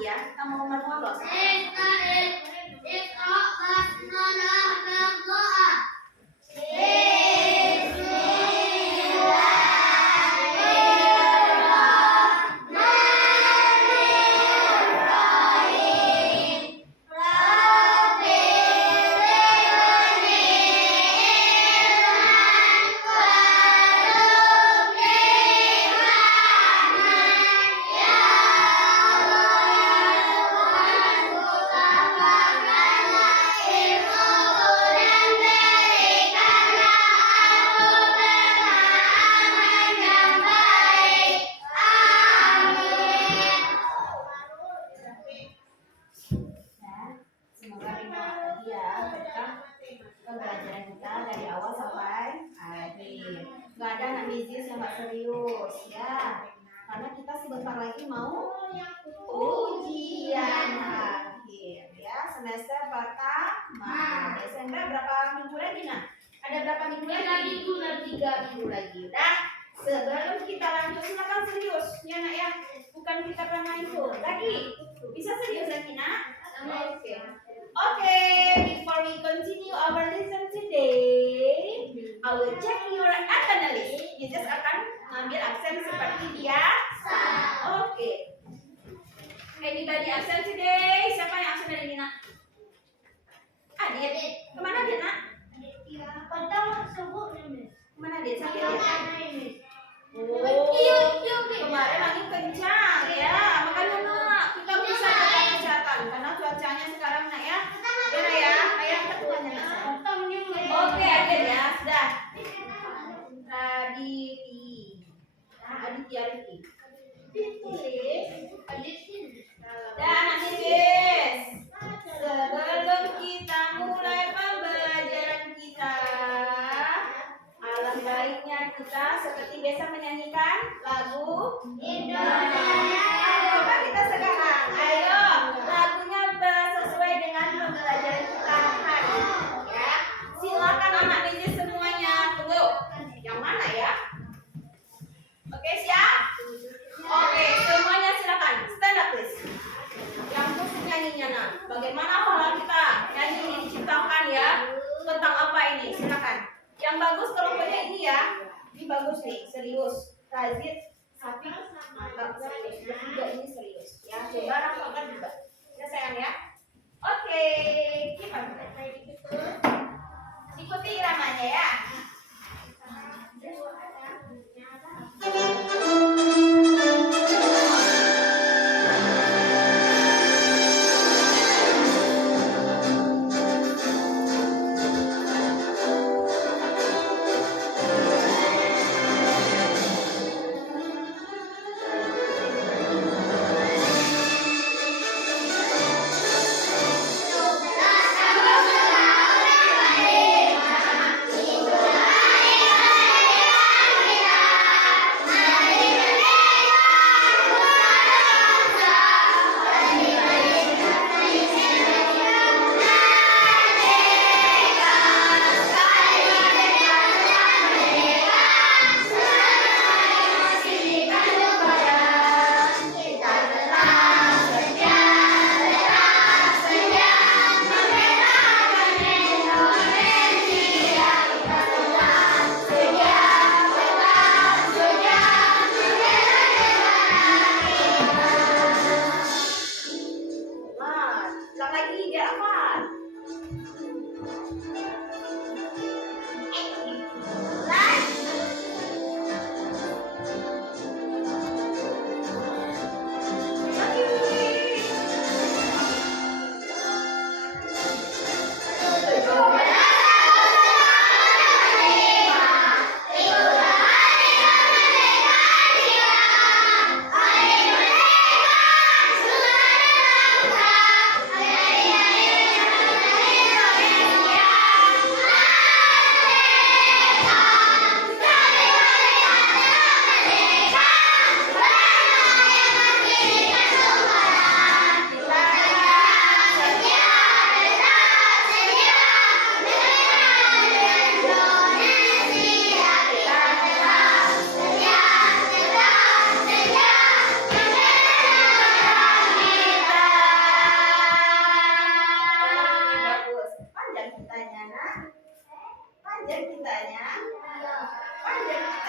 lagi ya. Kita mau manual loh. Semoga bermanfaat tadi ya tentang pembelajaran kita dari awal sampai akhir. Gak ada anak Mizis yang gak serius ya, karena kita sebentar lagi mau ujian akhir ya, semester pertama. Desember berapa minggu lagi nak? Ada berapa minggu lagi? 3 minggu lagi. Nah, sebelum kita lanjut silakan serius ya nak ya, bukan kita main lagi. Bisa serius lagi nak? Okay, before we continue our lesson today, I will check your attendance. Yesus akan mengambil absen seperti biasa. Okay. Anybody absent today? Siapa yang absen hari ini nak? Adik. Kemana dia nak? Kemana dia? Sakit ya? Oh, kemarin angin kencang ya, makanya nak kita bisa jaga kesehatan karena cuacanya sekarang nak ya. Benar ya, ayah ketuanya nak. Oke, adik ya, sudah. Aditya Riki. Dan Aditya, sebelum kita mulai pembelajaran kita, alangkah baiknya kita seperti biasa menyanyikan lagu Indonesia. Coba kita sekarang, ayo lagunya sesuai dengan pembelajaran kita hari ya. Silakan anak Mizis semuanya. Tunggu, yang mana ya? Oke, siap? Oke, semuanya silakan stand up please. Yang khusus nyanyinya nak, bagaimana pola kita nyanyi ini diciptakan ya, tentang apa ini? Silakan. Yang bagus kelompoknya ini ya, ini bagus nih, serius, rajin, sapi, mantap, serius. Juga ini serius ya, coba rasakan juga ya sayang ya. Oke, kita ikuti iramanya ya.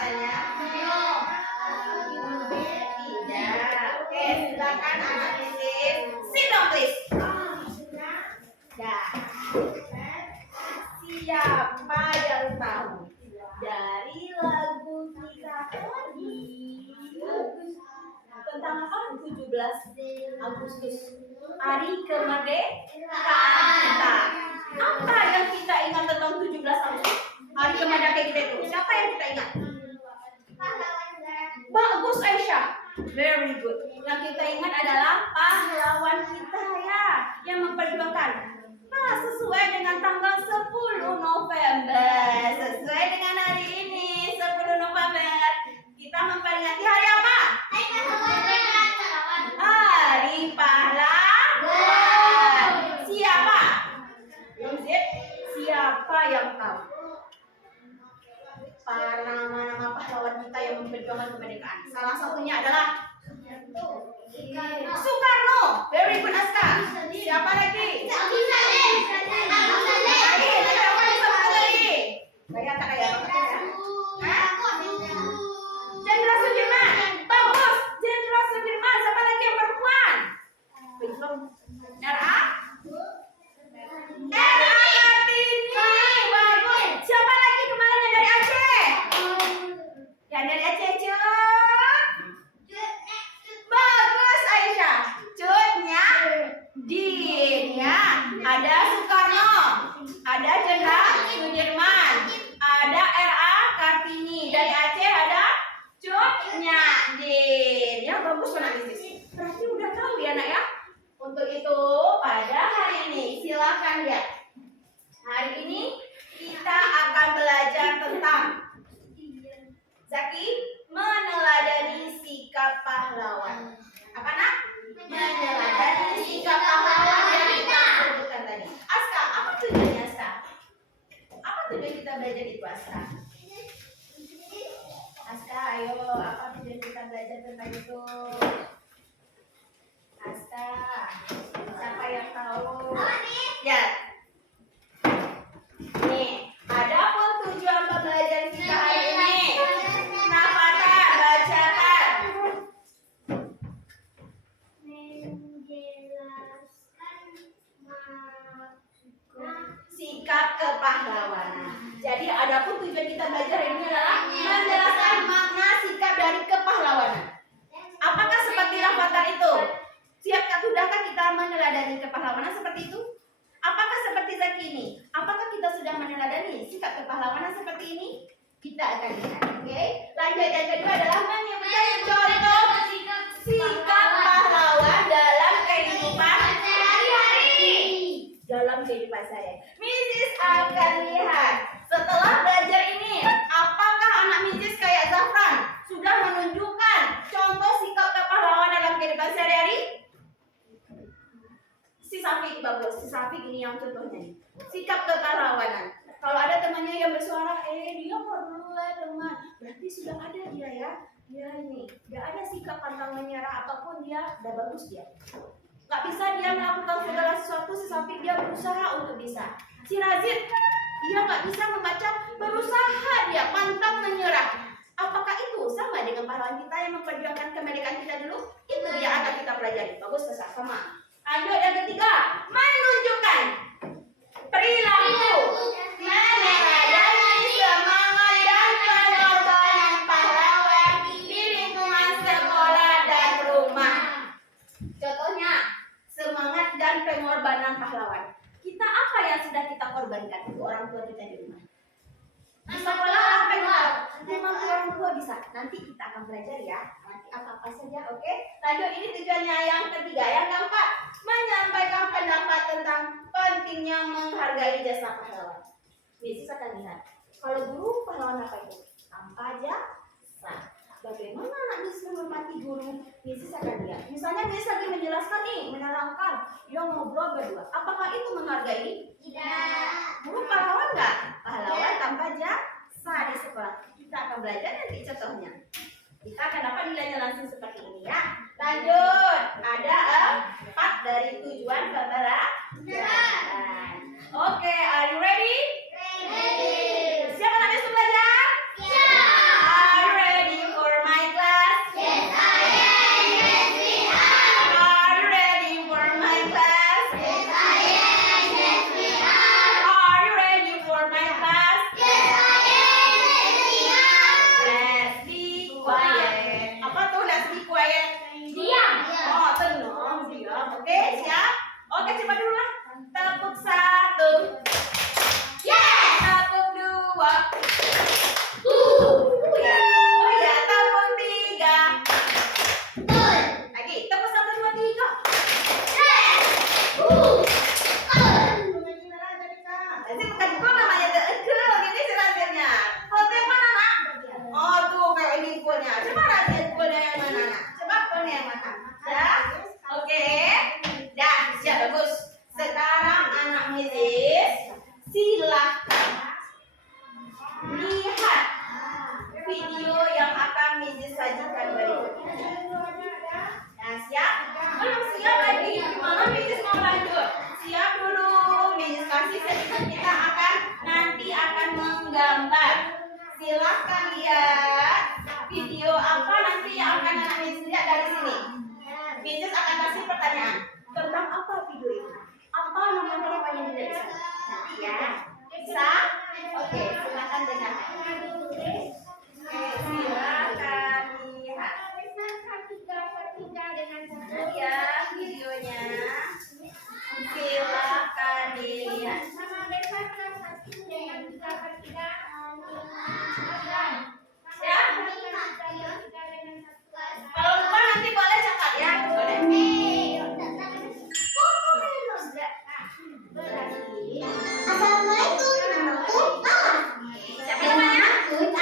bahasanya? Tidak. Oke, silakan anak Misis. Sit down please. Ya. Siapa yang tahu dari lagu kita tadi tentang apa? 17 Agustus, hari kemerdekaan kita. Apa yang kita ingat tentang 17 Agustus? Hari kemerdekaan kita itu. Siapa yang kita ingat? Bagus Aisyah. Very good. Yang kita ingat adalah pahlawan kita ya, yang memperjuangkan. Nah, sesuai dengan tanggal 10 November. Sesuai dengan hari ini, 10 November. Kita memperingati hari apa? Hari pahlawan. Siapa? Siapa yang tahu? Para nama-nama pahlawan kita yang memperjuangkan kemerdekaan. Salah satunya adalah Soekarno. Very good Aska. Siapa lagi? Jenderal Sudirman. Bagus. Jenderal Sudirman. Siapa lagi yang perempuan? R.A. Kartini. Bagus. Siapa lagi kemarin yang dari Aceh? Yang dari Aceh, bagus Aisyah. Cutnya Din ya. Ada Soekarno, ada Jenderal Sudirman, ada R.A. Kartini. Dari Aceh ada Cutnya Din. Ya bagus analisis. Berarti udah tahu ya nak ya. Untuk itu pada hari ini silakan lihat. Hari ini kita akan belajar tentang Zaki meneladani sikap pahlawan. Apa nak? Meneladani sikap pahlawan yang kita sebutkan tadi. Aska, apa tujuannya Aska? Apa tujuan kita belajar itu Aska? Aska, ayo, apa tujuan kita belajar tentang itu? Aska, siapa yang tahu? Ya. Nih, ada pun tujuan pembelajaran kita hari ini. Nafata, bacakan. Sikap kepahlawanan. Jadi ada pun tujuan kita belajar ini adalah menjelaskan makna sikap dari kepahlawanan. Apakah seperti Rafathar itu? Sudahkah kita meneladani kepahlawanan seperti itu? Apakah seperti Zaki ini? Apakah kita sudah meneladani sikap kepahlawanan seperti ini? Kita akan lihat. Oke. Lanjut yang kedua adalah menyebutkan contoh sikap pahlawan dalam kehidupan sehari-hari. Dalam kehidupan sehari. Mrs. akan lihat setelah belajar ini, apakah anak Mrs. kayak Zafran sudah menunjukkan contoh sikap kepahlawan dalam kehidupan sehari-hari? Si Safik bagus, si Safik ini yang contohnya nih. Sikap kepahlawanan. Kalau ada temannya yang bersuara, dia mau dulu ya teman. Berarti sudah ada dia ya. Dia ini, gak ada sikap pantang menyerah ataupun dia udah bagus dia. Gak bisa dia melakukan segala sesuatu, si Safik dia berusaha untuk bisa. Si Razid, dia gak bisa membaca, berusaha dia pantang menyerah. Apakah itu sama dengan pahlawan kita yang memperjuangkan kemerdekaan kita dulu? Itu yang akan kita pelajari. Bagus, sama. Lanjut yang ketiga, menunjukkan perilaku meneladani semangat dan pengorbanan pahlawan di lingkungan sekolah dan rumah. Contohnya, semangat dan pengorbanan pahlawan. Kita apa yang sudah kita korbankan untuk orang tua kita di rumah? Di sekolah apa yang kita membantu orang tua bisa. Nanti kita akan belajar ya. Nanti apa-apa saja, oke? Lanjut, ini tujuannya yang ketiga. Yang keempat, menyampaikan pendapat tentang pentingnya menghargai jasa pahlawan. Misis akan lihat. Kalau guru pahlawan apa itu? Tanpa jasa. Bagaimana anak Misis menghormati guru? Misis akan lihat. Misalnya Misis lagi menjelaskan nih, menerangkan, dia ngobrol berdua. Apakah itu menghargai? Tidak. Guru pahlawan nggak? Pahlawan tanpa jasa di sekolah. Kita akan belajar nanti contohnya. Kita akan dapat nilainya langsung seperti ini ya. Lanjut, ada 4 dari tujuan pembelajaran. Oke, are you ready? Ready. Siapa namanya untuk belajar? Siap. Mrs. sajikan berikutnya. Nah, siap? Belum siap lagi. Gimana Mrs. mau lanjut? Siap dulu. Mrs. kasih sajikan, kita nanti akan menggambar. Silahkan lihat video apa nanti yang akan anak Mrs. lihat dari sini. Mrs. akan kasih pertanyaan. Tentang apa video itu? Apa nama yang tidak bisa? Nanti ya. Bisa? Oke, silakan dengarkan. Oke, silakan lihat. Ya, videonya. Silakan dilihat. Ya. Kalau lupa nanti boleh catat ya. Boleh. Assalamualaikum, namaku Lala. Siapa namanya? Aku dan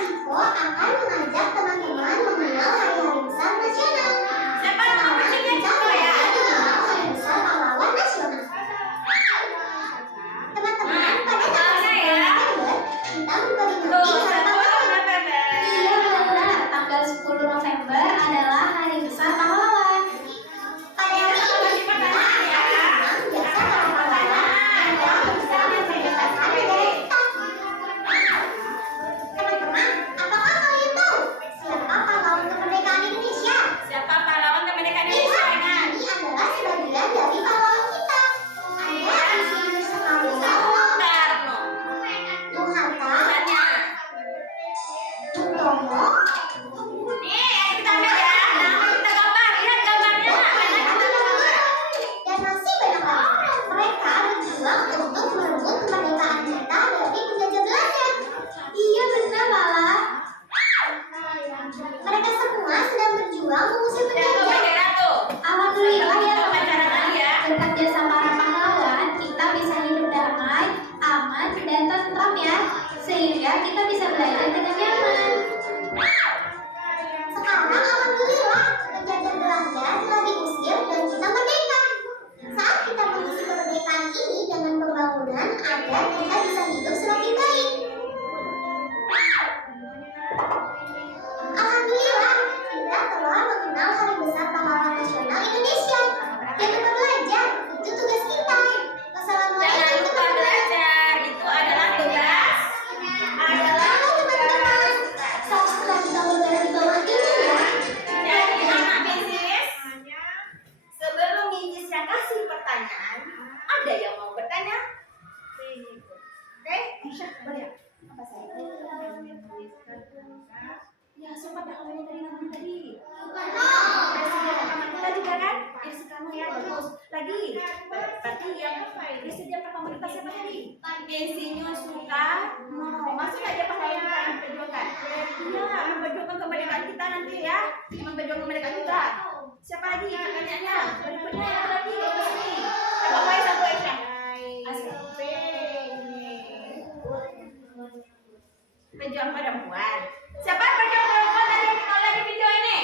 Ciko akan mengajak teman-teman mengenal hari-hari besar nasional. Siapa nama kecilnya Ciko ya? Mengenal hari besar pahlawan nasional. Teman-teman, pada tanggal 10 November kita Tuh, memperingati hari 10 pahlawan. November. Iya benar, tanggal 10 November adalah hari besar pahlawan. Pada hari ini kita biasa para pahlawan yang bisa membebaskan negara kita. Teman-teman, apakah kalian tahu siapa pahlawan kemerdekaan Indonesia? Siapa pahlawan kemerdekaan Indonesia? Lihat, ini adalah sebagian dari pahlawan kita. Ada Insinyur Soekarno, Soekarno. Bung Hatta, Tanya. Bung Tomo, Nih, ayo kita ambil ya. Nah, kita gambar. Lihat gambarnya. Nah, kita gambar. dan masih banyak lagi. Mereka berjuang untuk merebut kemerdekaan kita dari penjajah Belanda. Iya benar Lala. Mereka semua sedang berjuang mengusir Lihat tuh penjajah. bendera tuh. Alhamdulillah ya Kita pacaran teman-teman. lagi ya. Berkat jasa para pahlawan, kita bisa hidup damai, aman, dan tentram ya. Sehingga kita bisa belajar dengan nyaman. Sekarang alhamdulillah, penjajah Belanda telah diusir dan kita merdeka. Saat kita mengisi kemerdekaan ini dengan pembangunan agar kita bisa hidup semakin baik. Alhamdulillah, kita telah mengenal hari besar pahlawan nasional Indonesia. Jangan lupa belajar, itu tugas kita. Jangan Wassalamualaikum lupa teman-teman. belajar. Itu adalah tugas. Halo teman-teman, saat setelah kita berada di bawah ini ya. Jadi anak Mrs. Sebelum Mrs. yang kasih pertanyaan, ada yang mau bertanya? Oke, Aisyah, boleh? Apa saya? Ya, sempat dah kamu tadi namanya tadi. Presiden pertama kita juga kan? Ya, Soekarno ya, bagus. Lagi, berarti yang presiden pertama kita siapa tadi? Insinyur Soekarno. Masuk aja pahlawan kita yang memperjuangkan. Iya, memperjuangkan kemerdekaan kita nanti ya. Memperjuangkan kemerdekaan kita. Siapa lagi pertanyaannya? Berikutnya yang lagi di sini. Coba mulai satu Aisyah. Asik. Pejuang perempuan. Siapa pejuang perempuan tadi yang kita lihat di video ini?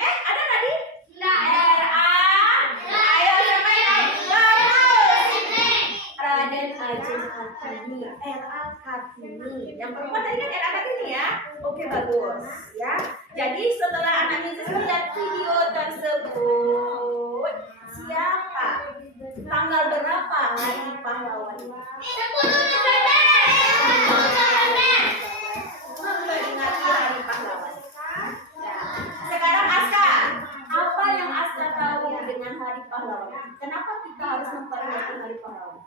Ada tadi? RA. Ayo siapa ini? Bagus. Raden Ajeng Kartini. RA Kartini. Yang perempuan tadi kan RA Kartini ya? Oke, bagus. Ya. Jadi setelah anak Mrs. lihat video tersebut, siapa? Tanggal berapa hari pahlawan? 10 November. Memperingati hari pahlawan. Ya. Sekarang Aska, apa yang Aska tahu dengan hari pahlawan? Kenapa kita harus memperingati hari pahlawan?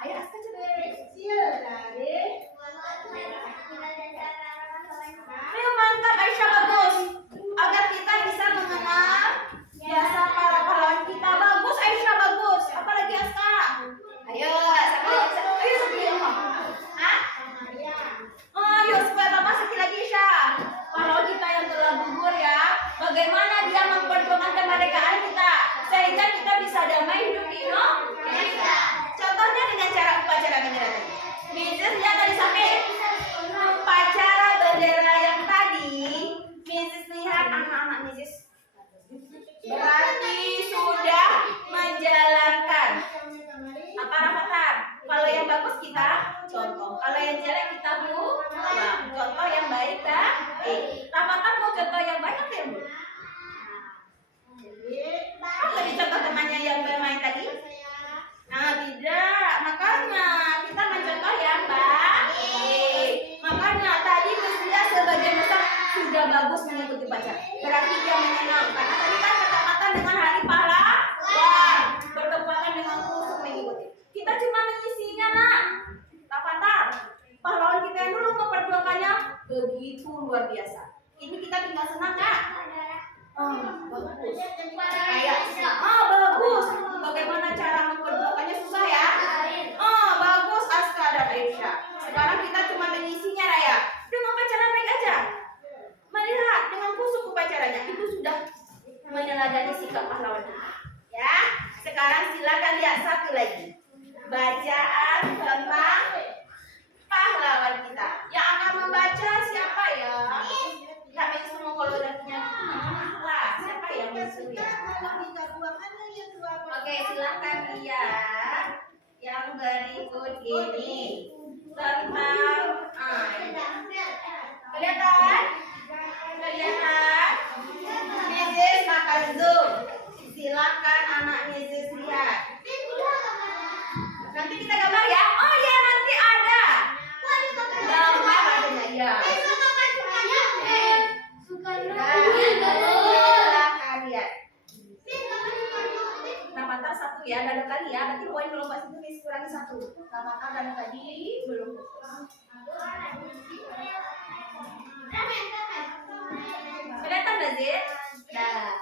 Ayo Aska coba. Ayo mantap Aisyah, bagus. Agar kita bisa mengenal jasa para pahlawan kita. Bagus Aisyah, bagus. Apalagi Aska? Ayo, siapa lagi Rafathar mau contoh yang banyak ya, Bu? Kan tadi contoh temannya yang bermain tadi? Nah, tidak. Makanya kita mencontoh yang baik. Makanya tadi Mesia sebagian besar sudah bagus mengikuti baca. Berarti dia menyenang. Karena tadi kan bertepatan dengan hari pahlawan, bertepatan dengan khusus mengikuti. Kita cuma mengisinya, nak. Rafathar, pahlawan kita yang dulu memperjuangkannya begitu luar biasa. Ini kita tinggal senang, Kak. Bagus. Bagus. Bagaimana cara memperjuangkannya susah ya? Bagus Aska dan Aisyah. Sekarang kita cuma mengisinya, Raya. Dengan upacara baik aja. Melihat dengan khusyuk upacaranya itu sudah meneladani sikap pahlawan kita. Ya. Sekarang silakan lihat satu lagi. Bacaan tentang pahlawan kita. Yang akan membaca siapa ya? Kami semua kalau udah punya siapa yang musuh ya? Oke, silakan lihat yang berikut ini tentang kelihatan? Mrs. makan zoom. Silakan anak Mrs. lihat. Nanti kita gambar ya. Oh ya, nanti ada gambar adanya ya. Silakan lihat. Rafathar satu ya, dan kali ya. Berarti poin kalau pas itu Miss kurangi satu. Rafathar dan tadi belum. Kelihatan nggak sih? Nah,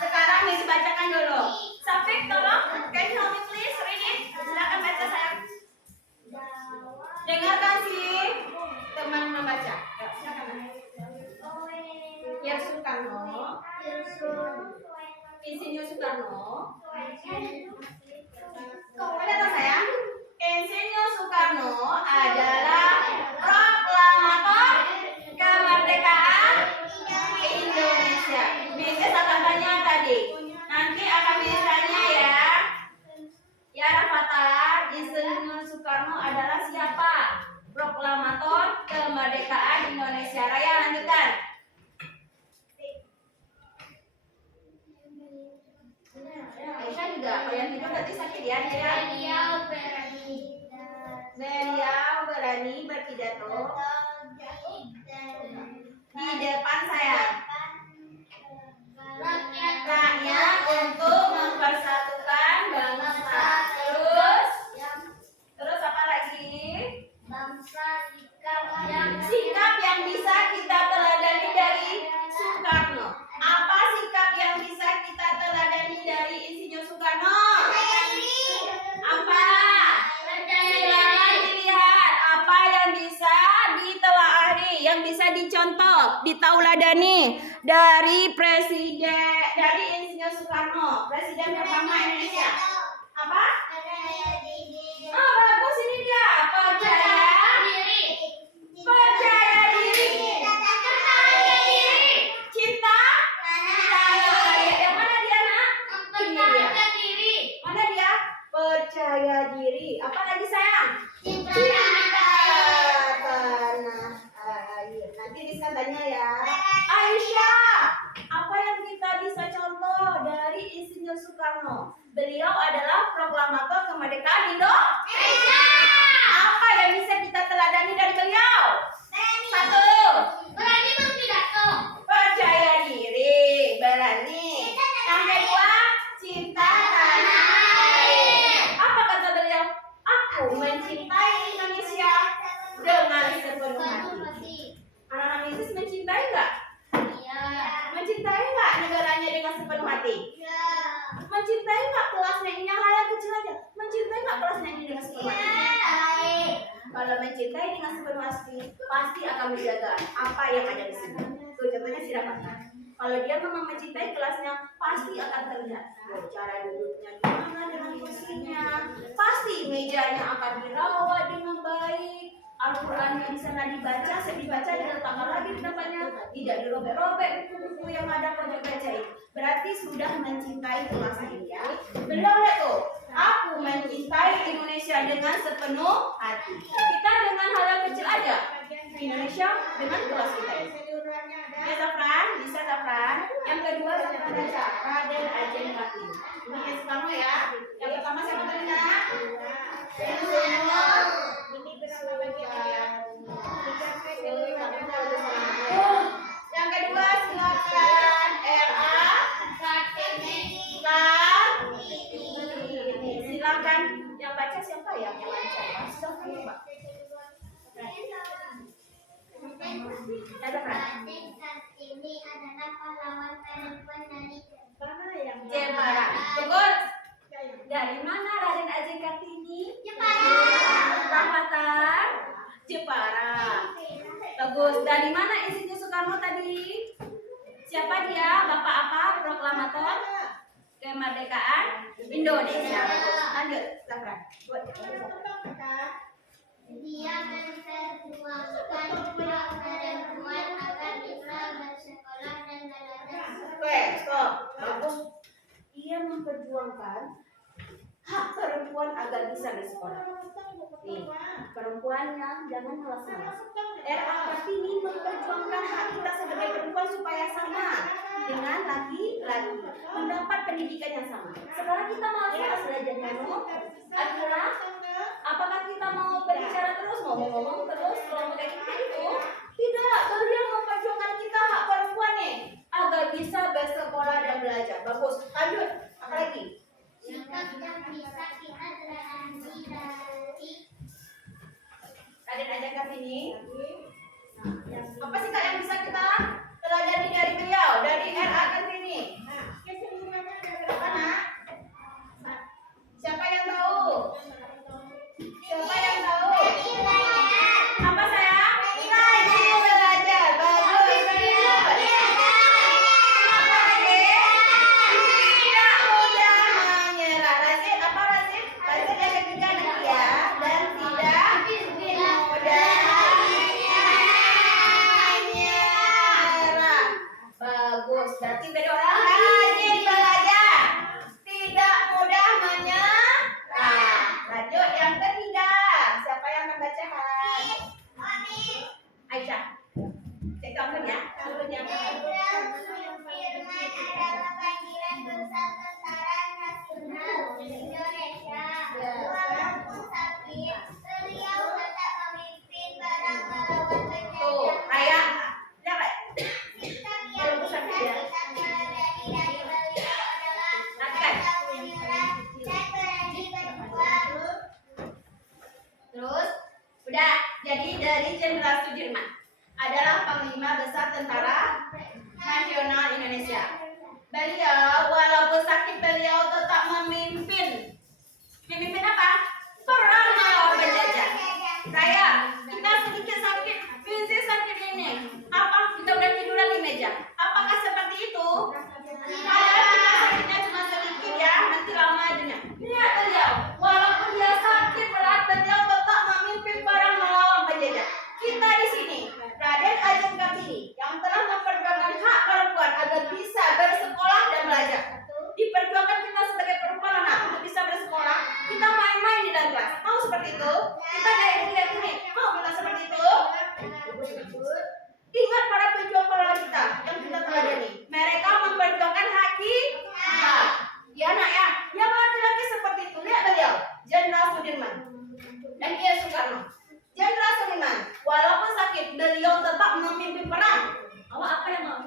sekarang Miss bacakan dulu. Safik, tolong. Can you help me please? Read it. Silakan baca sayang. Dengarkan sih teman membaca. Ya, silakan. Pierre Soekarno. Insinyur Soekarno. Kelihatan sayang? Insinyur Soekarno adalah proklamator kemerdekaan Indonesia. Mrs. akan tanya tadi. Nanti akan ditanya ya. Ya Rafathar, Insinyur Soekarno adalah siapa? Proklamator kemerdekaan Indonesia. Raya lanjutkan. Aisyah juga. Kalau yang itu berarti sakit ya. Beliau berani berpidato di depan saya. Rakyat untuk mempersatukan bangsa. Terus apa lagi? Sikap yang bisa kita teladani dari Soekarno. Apa sikap yang bisa kita teladani dari Insinyur Soekarno? Apa? Silakan dilihat. Apa yang bisa ditelaah, yang bisa dicontoh, ditauladani dari Insinyur Soekarno, Presiden pertama Indonesia. Apa? Bagus, ini dia. Percaya diri. Cinta. Yang mana dia, nak? Ini dia. Mana dia? Percaya diri. Apa lagi sayang? Cinta tanah air. Nanti bisa tanya ya. Aisyah, apa yang kita bisa contoh dari Insinyur Soekarno? Beliau adalah proklamator kemerdekaan Indonesia. Apa yang bisa kita teladani dari beliau? Satu. Berani berpidato. Percaya diri, berani. Yang kedua, cinta tanah air. Apa kata beliau? Aku mencintai Indonesia dengan sepenuh hati. Anak-anak Mrs. mencintai nggak? Mencintai nggak negaranya dengan sepenuh hati? Mencintai nggak kelasnya ini? Hal yang kecil aja. Mencintai nggak kelasnya ini dengan sepenuh hati? Kalau mencintai dengan sepenuh hati, pasti akan menjaga apa yang ada di sini. Tuh contohnya si Rafathar. Kalau dia memang mencintai kelasnya, pasti akan terlihat. Cara duduknya gimana dengan kursinya. Pasti mejanya akan dirawat dengan baik. Al-Qurannya di sana dibaca, diletakkan lagi di depannya, tidak dirobek-robek buku-buku yang ada pojok baca itu. Berarti sudah mencintai kelas ini ya. Belum ya tuh. Aku mencintai Indonesia dengan sepenuh hati. Kita dengan hal yang kecil aja. Indonesia dengan kelas kita ini. Ya Zafran, bisa Zafran. Yang kedua Zafran baca Raden Ajeng Kartini. Ini yang Soekarno ya. Yang pertama siapa tadi nak? Yang kedua silakan RA Kartini. Silakan yang baca siapa ya? Yang lancar. Silakan Pak. Raden Kartini adalah pahlawan perempuan dari Jepara. Tunggu. Dari mana Raden Ajeng Kartini? Jepara. Rahmatan Jepara. Bagus. Dari mana Insinyur Soekarno tadi? Siapa dia? Bapak apa? Proklamator kemerdekaan Indonesia. Lanjut, Zafran. Dia memperjuangkan hak perempuan agar bisa bersekolah dan belajar. Oke, stop. Bagus. Ia memperjuangkan hak perempuan agar bisa bersekolah. Nih, perempuannya jangan malas-malas. RA Kartini memperjuangkan hak kita sebagai perempuan supaya sama dengan laki-laki, mendapat pendidikan yang sama. Sekarang kita malas-malas belajarnya, no? Akira, apakah kita mau berbicara terus, mau ngomong terus, kalau kayak gitu? Tidak, beliau memperjuangkan kita hak perempuan nih agar bisa bersekolah dan belajar. Bagus. Lanjut. Apa lagi? Sikap yang bisa kita teladani dari Raden Ajeng Kartini. Apa sih kak yang bisa kita teladani dari beliau, dari RA Kartini? Mana? Siapa yang tahu? Siapa yang tahu? Apa sayang? Rajin belajar. Bagus. Apa lagi? Tidak mudah menyerah. Rajin apa Rajin? Rajin yang ketiga nanti ya. Dan tidak mudah menyerah. Bagus. Berarti beda orang. Rajin belajar. Tidak mudah menyerah. Lanjut yang ketiga. Siapa yang membacakan? Aisyah. Cek kamu ya. Turun yang Firman adalah panggilan Bursa Tentara Nasional Indonesia. Walaupun sakit, beliau tetap memimpin perang melawan Tuh, penjajah. Raya. Lihat, Raya. Sikap yang bisa kita teladani dari beliau adalah pantang menyerah dan berani berjuang. Terus, udah. Jadi dari Jenderal Sudirman adalah Panglima Besar Tentara Nasional Indonesia. Beliau, walaupun sakit, beliau tetap memimpin. Memimpin apa? Perang melawan penjajah. Raya, kita sedikit sakit, fisik sakit ini. Apa? Kita udah tiduran di meja. Apakah seperti itu? Padahal kita sakitnya cuma sedikit ya, nanti lama adanya. Lihat beliau, walaupun dia sakit berat, beliau tetap memimpin perang melawan penjajah. Kita di sini, Raden Ajeng Kartini, yang telah memperjuangkan hak perempuan agar bisa bersekolah dan belajar. Diperjuangkan kita sebagai perempuan anak untuk bisa bersekolah, kita main-main di dalam kelas. Mau seperti itu? Kita kayak gini, mau kita seperti itu? Ingat para pejuang kita yang kita teladani. Mereka memperjuangkan hak kita. Ya nak ya, yang laki-laki seperti itu. Lihat beliau, Jenderal Sudirman dan Kiai Soekarno. Jenderal Sudirman, walaupun sakit, beliau tetap memimpin perang. Apa yang mau?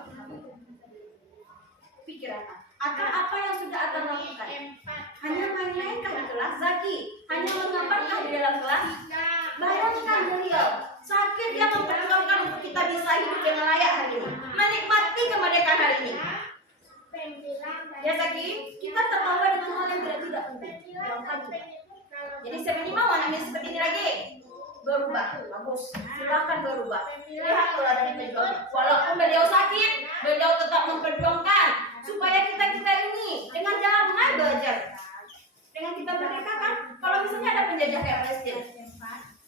Pikiran akan apa yang sudah akan lakukan? Hanya main-main di kelas, Zaki? Hanya menggambarkah di dalam kelas? Bayangkan beliau sakit, dia memperjuangkan untuk kita bisa hidup dengan layak hari ini, menikmati kemerdekaan hari ini. Ya Zaki, kita terbawa dengan hal yang tidak penting. Jadi seminimal wanita seperti ini lagi berubah, bagus. Silakan berubah. Lihat pola dari perjuangan. Walaupun beliau sakit, beliau tetap memperjuangkan supaya kita ini dengan damai belajar. Dengan kita merdeka kan, kalau misalnya ada penjajah kayak Palestina.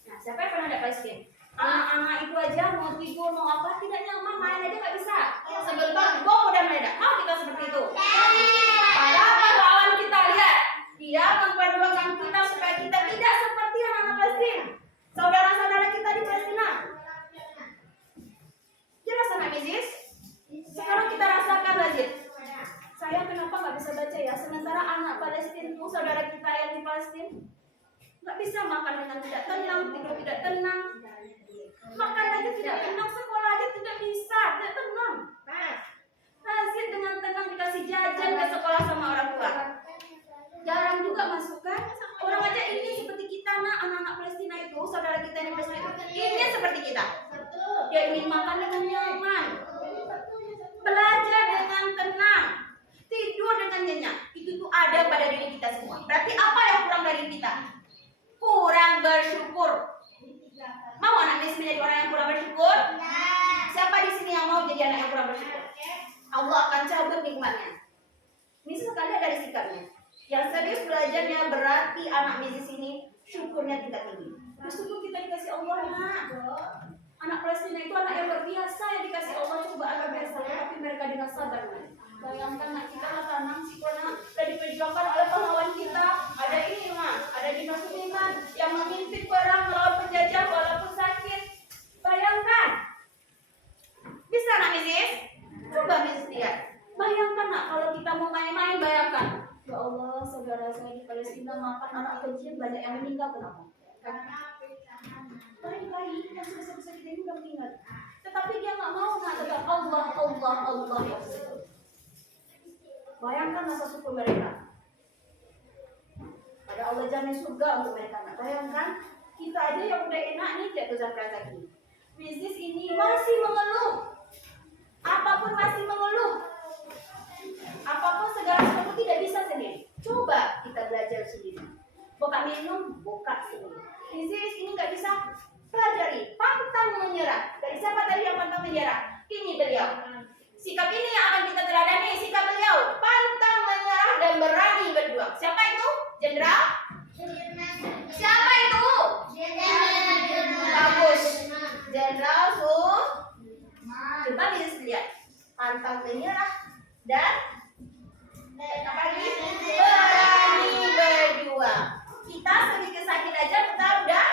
Nah, siapa yang pernah ada Palestina? Anak-anak itu aja mau tidur, mau apa, tidak nyaman, main aja nggak bisa. Sebentar, bom udah meledak. Mau kita seperti itu? Padahal lawan kita lihat, dia memperjuangkan kita supaya kita tidak seperti anak-anak Palestina. Saudara-saudara kita di Palestina. Jelas anak Mizis? kita? Dia ingin makan dengan nyaman, belajar dengan tenang, tidur dengan nyenyak. Itu tuh ada pada diri kita semua. Berarti apa yang kurang dari kita? Kurang bersyukur. Mau anak Nis menjadi orang yang kurang bersyukur? Siapa di sini yang mau jadi anak yang kurang bersyukur? Allah akan cabut nikmatnya. Ini sekali dari sikapnya. Yang serius belajarnya berarti anak Mizis ini syukurnya tingkat tinggi. Bersyukur kita dikasih Allah, nak. Anak Palestina itu anak yang luar biasa yang dikasih Allah, coba luar biasa, tapi mereka dengan sabar. Bayangkan nak, kita lah tanam si kona sudah diperjuangkan oleh pahlawan kita. Ada ini mah, ada Dimas Sudirman yang memimpin perang melawan penjajah walaupun sakit. Bayangkan, bisa nak Mizis? Coba Mizis lihat. Bayangkan nak, kalau kita mau main-main, bayangkan. Ya Allah, saudara saya di Palestina makan anak kecil banyak yang meninggal, kenapa? Bayi-bayi yang sudah besar kita ini udah meninggal. Tetapi dia nggak mau mengatakan Allah, Allah, Allah. Bayangkan rasa syukur mereka. Ada Allah jamin surga untuk mereka. Nah, bayangkan kita aja yang udah enak nih kayak Tuzan Razaki. Bisnis ini masih mengeluh. Apapun masih mengeluh. Apapun segala sesuatu tidak bisa sendiri. Coba kita belajar sendiri. Buka minum, buka sendiri. Bisnis ini nggak bisa. Pelajari, pantang menyerah. Dari siapa tadi yang pantang menyerah? Ini beliau. Sikap ini yang akan kita teladani, sikap beliau. Pantang menyerah dan berani berjuang. Siapa itu? Jenderal? Siapa itu? Bagus. Jenderal coba bisa lihat. Pantang menyerah dan apa lagi? Berani berjuang. Kita sedikit sakit aja kita udah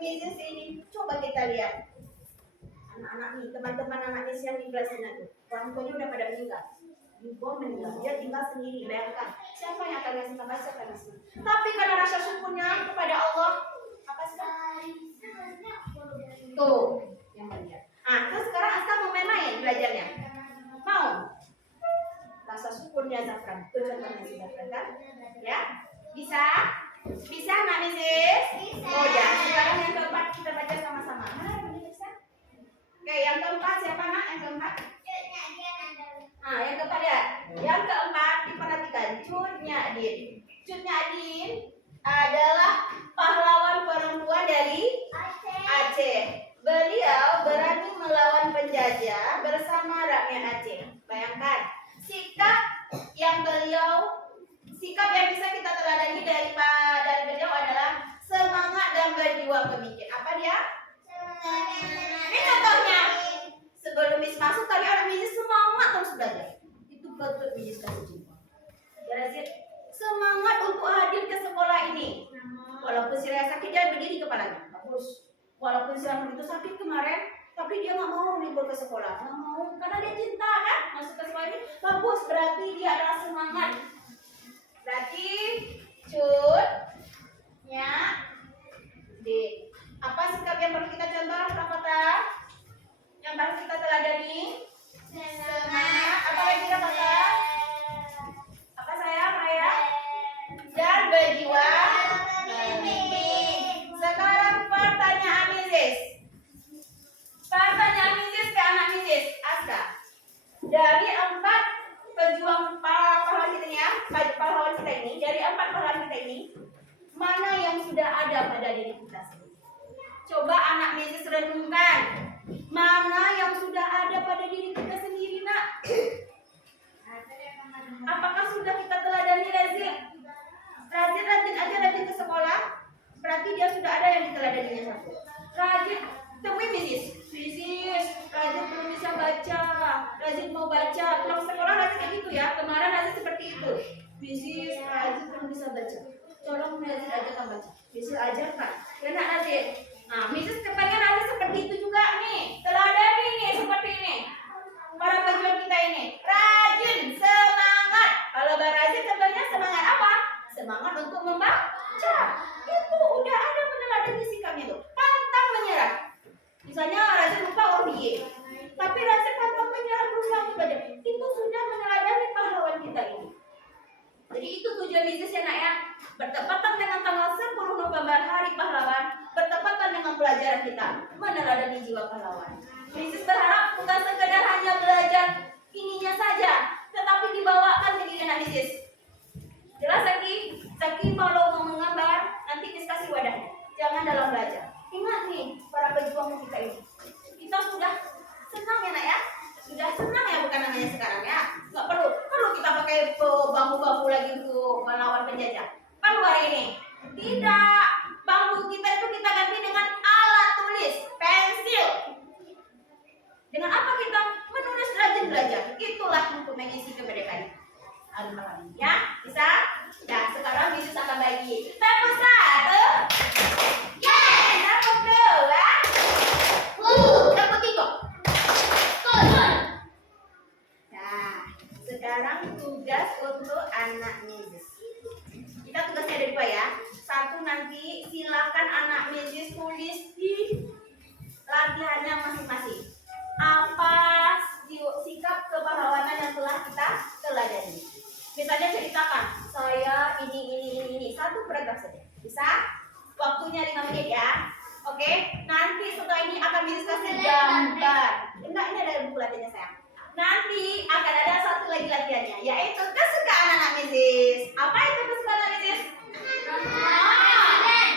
bisnis ini. Coba kita lihat anak-anak nih, teman-teman anak yang di Palestina tuh, orang tuanya udah pada meninggal, dibom meninggal, dia tinggal sendiri. Bayangkan siapa yang akan ngasih makan, siapa yang ngasih. Tapi karena rasa syukurnya kepada Allah, apa sih? Tuh yang melihat. Terus sekarang Asta mau main-main belajarnya, mau? Rasa syukurnya Zafran, tuh contohnya si Zafran kan? Ya, bisa? Bisa nggak Mrs? Oh ya, sekarang yang keempat kita baca sama-sama. Mana yang bisa? Oke, yang keempat siapa nak? Yang keempat? Yang keempat ya. Yang keempat diperhatikan, Cut Nyadin. Cut Nyadin adalah pahlawan perempuan dari Aceh. Beliau berani melawan penjajah bersama rakyat Aceh. Bayangkan sikap yang bisa kita teladani dari beliau adalah semangat dan berjiwa pemikir. Apa dia? Ini contohnya. Sebelum Miss masuk tadi orang Miss semangat terus belajar. Itu betul Miss kasih contoh. Ya, semangat untuk hadir ke sekolah ini. Walaupun si Raya sakit dia berdiri kepalanya. Bagus. Walaupun si Raya itu sakit kemarin, tapi dia nggak mau libur ke sekolah. Nggak mau karena dia cinta kan masuk ke sekolah ini. Bagus, berarti dia adalah semangat. Berarti Cut Nyadin. Apa sikap yang perlu kita contoh, Rafathar? Yang harus kita teladani? Semangat. Apa lagi Rafathar? Apa saya, Raya? Dan berjiwa pemikir. Sekarang pertanyaan Mrs. Pertanyaan Mrs. ke anak Mrs. Aska. Dari 4 pejuang pahlawan kita ya, pahlawan kita ini, dari 4 pahlawan kita ini, mana yang sudah ada pada diri kita sendiri? Coba anak Mrs. renungkan, mana yang sudah ada pada diri kita sendiri, nak? Apakah sudah kita teladani Razin? Rajin aja rajin ke sekolah, berarti dia sudah ada yang diteladaninya satu. Rajin, temui Mrs. Rajin belum bisa baca, Rajin mau baca. Pulang sekolah Rajin kayak gitu ya. Kemarin Rajin seperti itu. Mrs. Rajin belum bisa baca. Tolong Rajin ajarkan baca. Mrs. ajarkan. Ya nak Rajin. Mrs. kepengen Rajin seperti itu juga nih. Teladani nih seperti ini. Para pejuang kita ini. Rajin, semangat. Kalau Bang Rajin contohnya semangat apa? Semangat untuk membaca. Itu udah ada meneladani sikapnya tuh. Pantang menyerah. meneladani jiwa pahlawan. Mrs. berharap bukan sekedar hanya belajar ininya saja, tetapi dibawakan ke diri Mrs. Jelas Zaki? Zaki kalau mau menggambar, nanti Miss kasih wadahnya. Jangan dalam belajar. Ingat nih, para pejuang kita ini. Kita sudah senang ya nak ya? Sudah senang ya bukan namanya sekarang ya? Nggak perlu kita pakai bambu-bambu lagi untuk melawan penjajah. Perlu hari ini? Tidak. Bambu kita itu kita ganti dengan alat tulis, pensil. Dengan apa kita? Menulis rajin belajar. Itulah untuk mengisi kemerdekaan. Alhamdulillah. Ya, bisa? Ya, sekarang Yesus akan bagi. Tepuk satu. Yeay, tepuk dua. Tepuk tiga. Nah, sekarang tugas untuk anak Yesus. Kita tugasnya ada dua ya. Satu, nanti silakan anak Yesus tulis di latihannya masing-masing. Apa sikap kepahlawanan yang telah kita teladani. Misalnya ceritakan, saya ini. Satu paragraf saja. Bisa? Waktunya 5 menit ya. Oke, nanti setelah ini akan kasih gambar. Enggak, ini ada buku latihannya saya. Nanti akan ada satu lagi latihannya, yaitu kesukaan anak Mrs. Apa itu kesukaan anak Mrs?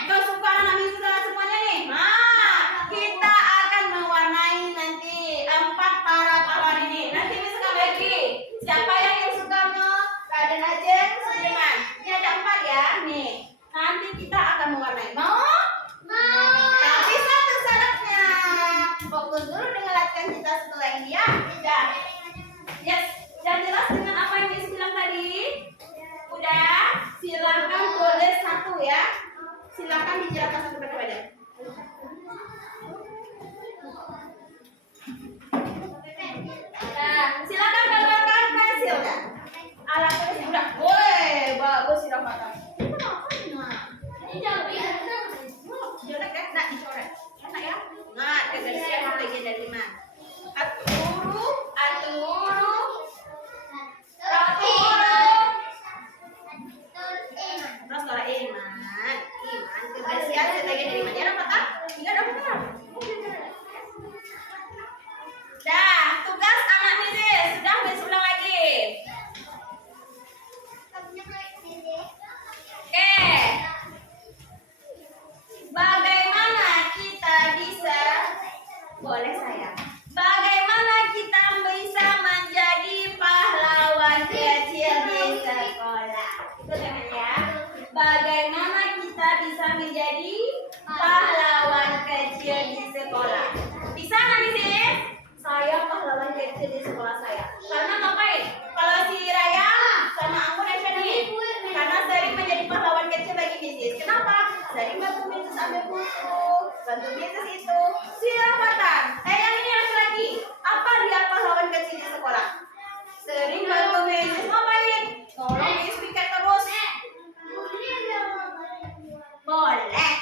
Kesukaan anak Mrs semuanya nih. Kita akan mewarnai nanti 4 para pahlawan ini. Nanti Mrs akan bagi. Siapa yang sukanya? Raden Ajeng, Sudirman. Ini ada 4 ya. Nih, nanti kita akan mewarnai. Mau? Tapi satu syaratnya. Fokus dulu dengan latihan kita setelah ini ya. Udah. Yes. Dan jelas dengan apa yang Miss bilang tadi? Udah. Silakan tulis 1 ya. Silakan dijelaskan satu baca. Nah, silakan gambarkan pensil ya. Alat tulis udah. Boleh. Bagus sih Rahmatan. Ini jauh ya. Jelek ya, nak dicoret. Enak ya? Nah, kebersihan bagian dari mana? Aturu. Terus kalau iman, kebersihan sebagian dari mana? Ya, Rahmatan? Iya, benar. Dah, tugas anak Mrs. Sudah Miss ulang lagi. Oke. Bagaimana kita bisa boleh saya? Bagaimana kita bisa menjadi pahlawan kecil di sekolah? Itu kan ya. Bagaimana kita bisa menjadi pahlawan kecil di sekolah? Bisa nggak sih? Saya pahlawan kecil di sekolah saya. Karena ngapain? Kalau si Raya sama aku nih, karena sering menjadi pahlawan kecil bagi Mrs. Kenapa? Sering bantu Mrs. ambil buku, bantu Mrs. itu. Si Rahmatan, yang ini laki-laki. Apa dia pahlawan kecil di sekolah? Sering bantu Mrs. Ngapain? Tolong Mrs. piket terus. Boleh.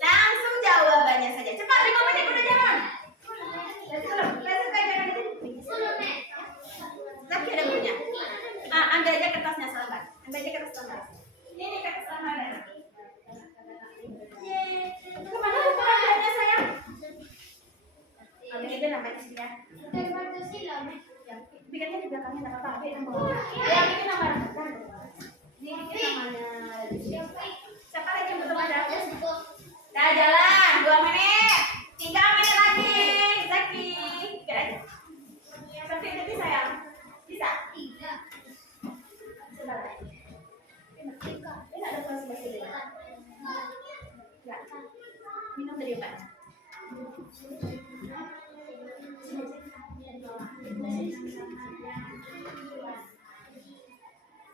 Langsung jawabannya saja. Cepat 5 menit udah jalan. Lagi ada bukunya. Ambil aja kertasnya selamat. Ini kertas selamat. Kemana buku latihannya sayang? Ambil aja namanya sini ya. Bikinnya di belakangnya nggak apa-apa. Ya, bikin nama Rahmatan. Ini bikin namanya. Siapa lagi yang belum ada? Nah, jalan 2 menit. 3 menit lagi. Zaki. Bikin aja. Sampai nanti sayang. Bisa? 3. Sebentar lagi. Ini ada kelas bahasa Indonesia. Enggak. Minum dari obatnya.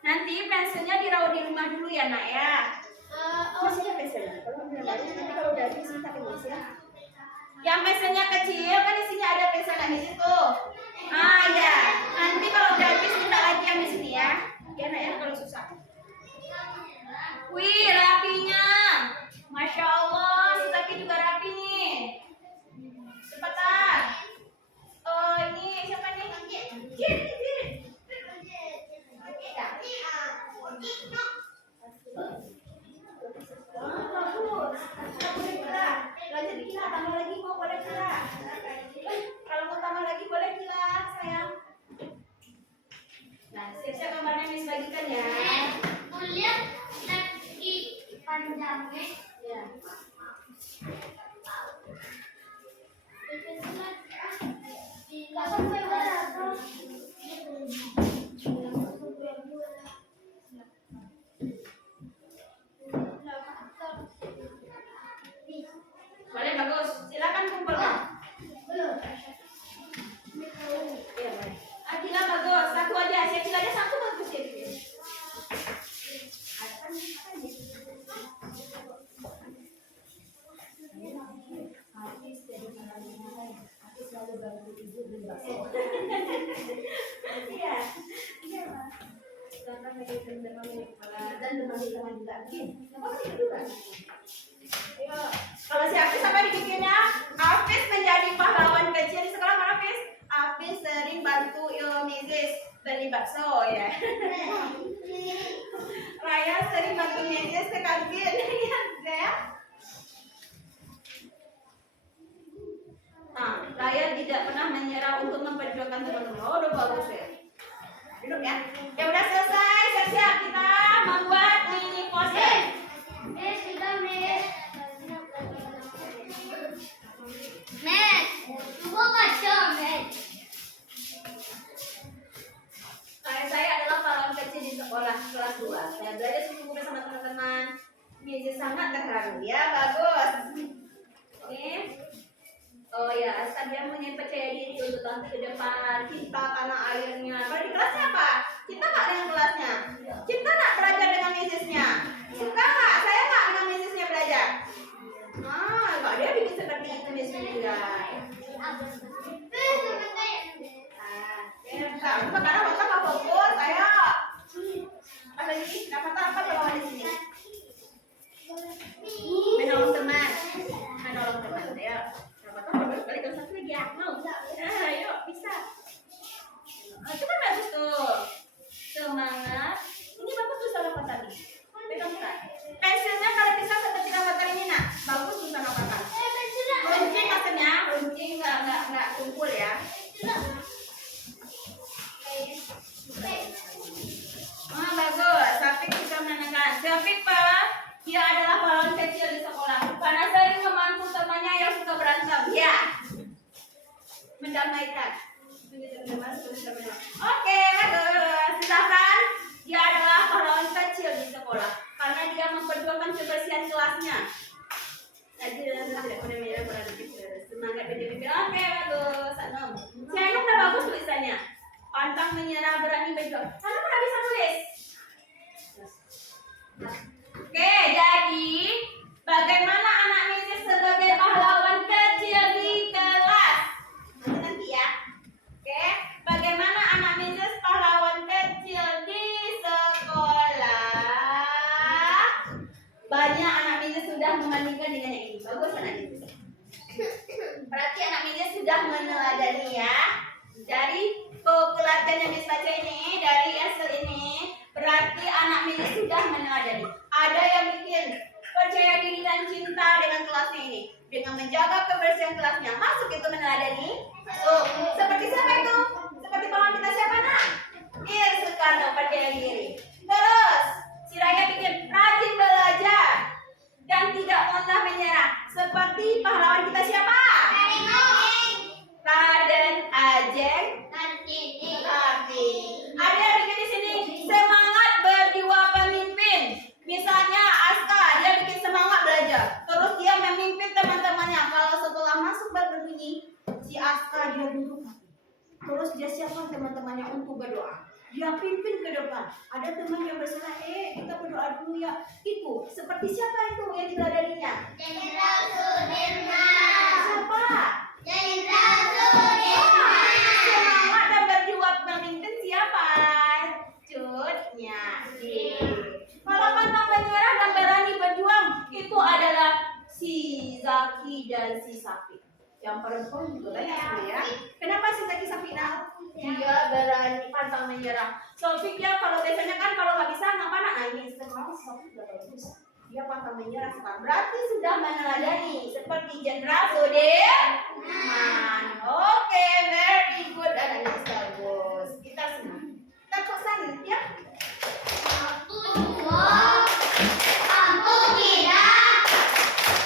Nanti pensilnya dirawat di rumah dulu ya nak ya. Masih ada pensilnya. Kalau ambil baru nanti kalau udah habis minta ke Miss ya. Yang pensilnya kecil kan di sini ada pensilnya di situ. Ya. Nanti kalau udah habis minta lagi yang di sini ya. Ya nak ya kalau susah. Wih rapinya. Masya Allah, si Zaki juga rapi nih. Cepetan. Ini siapa nih? Kiri. Bagus. Lanjut kita tambah lagi mau boleh? Iya. Iya, Mas. Karena lagi demam kepala dan demam di tangan juga. Apa sih juga? Ayo. Kalau si Apis apa dibikinnya? Apis menjadi pahlawan kecil di sekolah. Mana Apis? Apis sering bantu Mrs. beli bakso ya. Raya sering bantu Mrs. ke kantin. Ya. Nah, Raya tidak pernah menyerah untuk memperjuangkan teman-teman. Oh, udah bagus ya. Duduk ya. Ya udah selesai. Siap-siap kita membuat mini poster. Miss, kita Miss. Miss, coba baca Miss. Saya adalah pahlawan kecil di sekolah kelas 2. Saya belajar sungguh bersama teman-teman. Ini sangat terharu ya, bagus. Oke. Oh ya, asal dia punya percaya diri untuk tampil ke depan, cinta tanah airnya. Kalau di kelasnya apa? Cinta nggak dengan kelasnya? Cinta nggak belajar dengan misisnya? Suka nggak? Saya nggak dengan misisnya belajar? Ah, nggak dia bikin seperti itu misisnya juga. Sekarang mata nggak fokus, ayo. Ada lagi, kenapa tak apa kalau di sini? Menolong teman, ayo. Balik ke satu lagi ya, mau? Ayo, bisa. Itu kan bagus tuh. Semangat. Ini bagus tuh salah kata tadi. Pegang kan? Pensilnya kalau bisa seperti gambar ini nak. Bagus tuh salah kata. Runcing maksudnya, runcing nggak kumpul ya. Ah bagus. Safik bisa menenangkan. Safik Pak, dia adalah pahlawan kecil di sekolah. Karena sering membantu temannya yang suka berantem. Ya. Mendamaikan. Oke, bagus. Silakan. Dia adalah pahlawan kecil di sekolah karena dia memperjuangkan kebersihan kelasnya. Semangat berjaya. Oke, bagus. Si Ainun udah bagus tulisannya. Pantang menyerah, berani berjuang. Ainun udah bisa tulis. Oke, jadi bagaimana anak Mrs. sebagai pahlawan kecil di kelas? Nanti ya. Oke, bagaimana anak Mrs. pahlawan kecil di sekolah? Banyak anak Mrs. sudah membandingkan dengan yang ini. Bagus anak Mrs. Berarti anak Mrs. sudah meneladani ya. Dari pelajaran yang Miss baca ini, dari hasil ini, berarti anak Mrs. sudah meneladani. Ada yang bikin percaya diri dan cinta dengan kelasnya ini, dengan menjaga kebersihan kelasnya. Masuk itu meneladani. Seperti siapa itu? Seperti pahlawan kita siapa nak? Iya, Soekarno, percaya diri. Terus si Raya bikin rajin belajar dan tidak pernah menyerah. Seperti pahlawan kita siapa? Raden Ajeng Kartini. Ada yang bikin di sini semangat berjiwa pemimpin. Misalnya Aska, dia bikin semangat belajar. Terus dia memimpin teman-temannya. Kalau setelah masuk berbunyi, si Aska dia duduk. Terus dia siapkan teman-temannya untuk berdoa. Dia pimpin ke depan. Ada teman yang bersalah, kita berdoa dulu ya. Itu seperti siapa itu yang diteladaninya? Jenderal Sudirman. Siapa? Jenderal Sudirman. Semangat dan berjuang memimpin siapa? Cutnya. Kalau pantang menyerah dan berani berjuang, itu adalah si Zaki dan si Safi. Yang perempuan juga banyak ya. Kenapa si Zaki Safi nak? Dia berani pantang menyerah. Sofi dia kalau biasanya kan kalau nggak bisa ngapa nak nangis. Sekarang Sofi udah bagus. Dia pantang menyerah sekarang. Berarti sudah meneladani seperti Jenderal Sudirman. Oke, very good. Anaknya bagus. Kita semua. Kita pesan ya. Aku dua, aku tidak,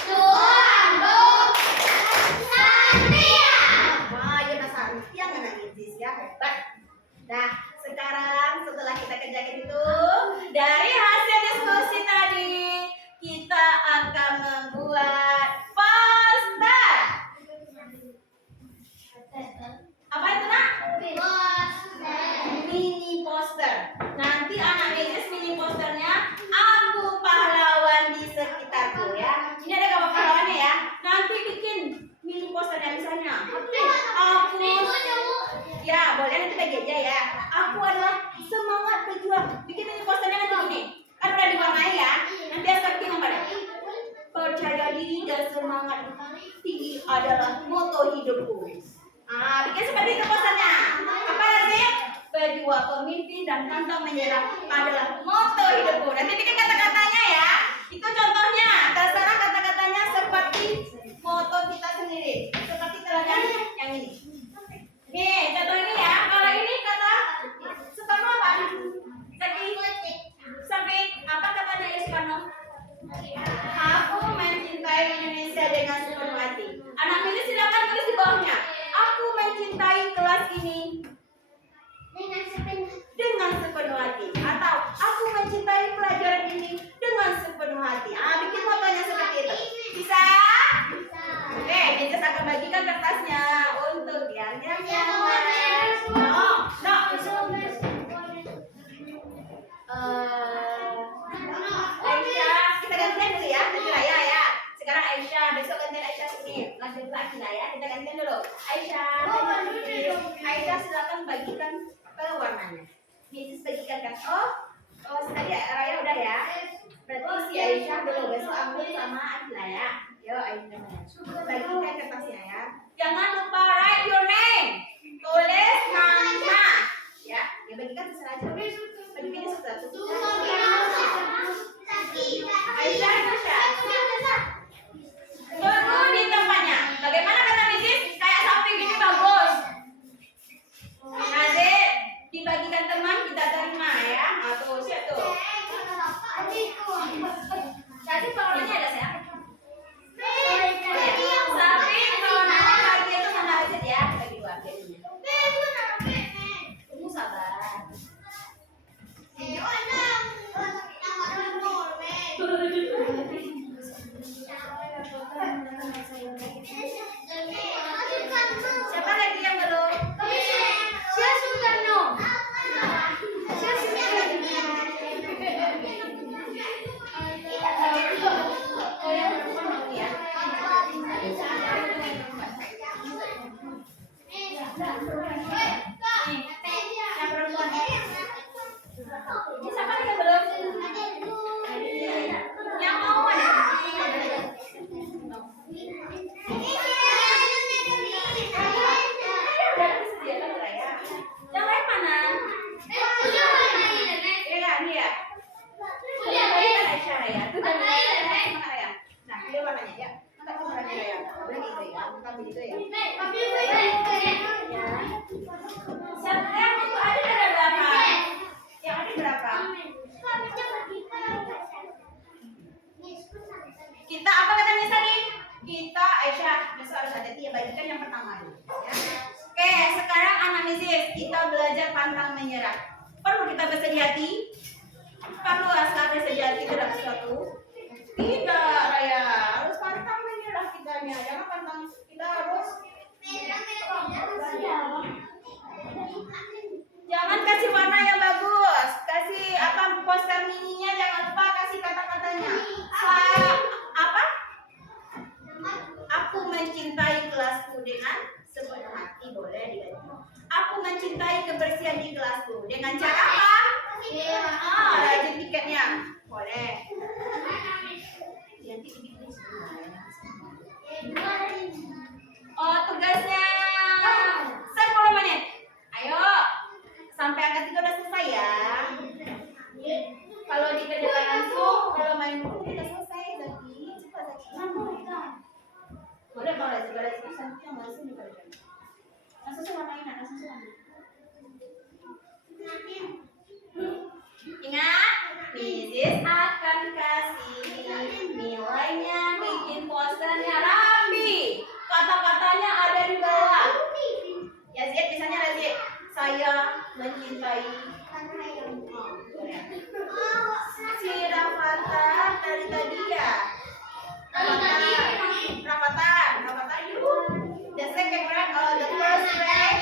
dua aku Satria. Wah, ya Mas Satria nggak nangis ya, hebat. Nah, sekarang setelah kita kerjakan itu, dari hasil diskusi tadi, kita akan membuat poster. Apa itu nak? Mini poster. Nanti anak Mrs. mini posternya, aku pahlawan di sekitarku ya. Ini ada gambar pahlawannya ya. Nanti bikin mini posternya misalnya. Aku beda ya. Aku adalah semangat berjuang. Bikin ini posternya nanti gini. Kan udah diwarnai ya. Nanti akan bikin apa deh? Percaya diri dan semangat tinggi adalah moto hidupku. Bikin seperti itu posternya. Apa lagi? Berjuang, pemimpin dan pantang menyerah adalah moto hidupku. Nanti bikin kata-katanya ya. Itu contohnya. Terserah kata-katanya seperti moto kita sendiri. Seperti teladan yang ini. Nih, contoh ini ya. Kalau ini kata Soekarno apa? Sampai apa katanya ya Soekarno? Aku mencintai Indonesia dengan sepenuh hati. Anak ini silakan tulis di bawahnya. Aku mencintai kelas ini dengan sepenuh hati. Atau aku mencintai pelajaran ini dengan sepenuh hati. Bikin fotonya seperti itu. Bisa? Oke, kita akan bagikan kertasnya untuk yang nyaman. Aisyah, kita gantian dulu ya, nanti Raya ya. Sekarang Aisyah, besok gantian Aisyah sini. Lanjut lagi lah ya, kita gantian dulu. Aisyah silakan bagikan ke warnanya. Miss bagikan kan? Tadi Raya udah ya. Berarti si Aisyah dulu, besok aku sama Akila ya. Yo Aisyah, bagikan kertasnya ya. Jangan lupa write your name. Tulis nama. Ya bagikan terserah aja. Bagikannya satu. Aisyah, tunggu di tempatnya. Bagaimana kata Mrs? Kayak samping ini bagus. Nazir, dibagikan teman kita terima ya. Tuh, siap tuh. Tadi pengelola ada saya. Sapi pengelola bagi itu sama aja ya. Bagi dua jadinya. Tunggu sabar. Siapa lagi yang belum? Saya Soekarno. Siapa yang belum? Yang mau ada? Yang lain mana? Iya kan dia? Sudah berikan Aisyah ya. Itu dan mana ya? Nah, ini warnanya ya. Kita ke warnanya ya. Boleh gitu ya. Kita begitu ya. Yang itu ada berapa? Yang ada berapa? Kita apa kata Miss tadi? Kita Aisyah besok harus hati-hati ya, bagikan yang pertama dulu ya. Oke, sekarang anak Mrs, kita belajar pantang menyerah. Perlu kita bersedih hati? Perlu sekali bersedih hati terhadap sesuatu? Tidak, Raya. Harus pantang menyerah kitanya. Jangan pantang, kita harus jangan kasih warna yang bagus. Kasih poster mininya, jangan lupa kasih kata-katanya. Apa? Aku mencintai kelasku dengan sepenuh hati, boleh diganti. Aku mencintai kebersihan di kelasku dengan cara apa? Rajin tiketnya, boleh. Tugasnya 10 menit. Ayo, sampai angka 3 udah selesai ya. Kalau dikerjakan langsung, kalau main buku kita selesai. Zaki, cepat Zaki. Boleh kalau segala itu nanti yang langsung dikerjakan. Langsung warnain, langsung warnain. Ingat, Mrs akan kasih nilainya, bikin posternya rapi. Kata-katanya ada di bawah. Ya Zid, misalnya Zid, saya mencintai si Rafathar dari tadi ya. Rafathar yuk. The second grade or the first grade?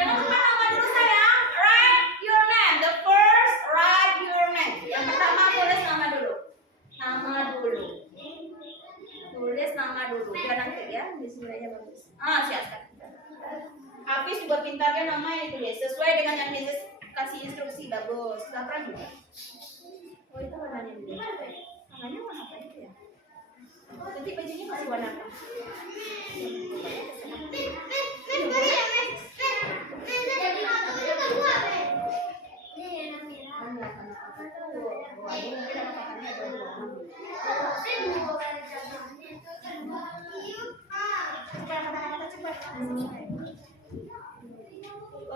Jangan lupa nama dulu sayang. Write your name. The first, write your name. Yang pertama tulis nama dulu. Nama dulu. Ah, si Aska. Hafiz juga pintarnya namanya ditulis sesuai dengan yang Mrs. kasih instruksi. Bagus. Zafran juga. Oh, itu warnanya dulu. Warnanya warna apa itu ya? Nanti bajunya masih warna apa?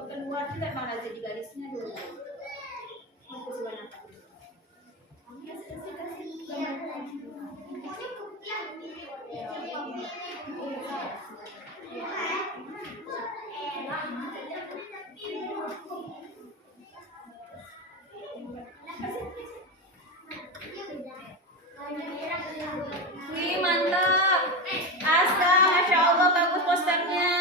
Keluar juga mana jadi garisnya dulu. Bagus warna apa? Wih, mantap. Aska, Masya Allah, bagus posternya.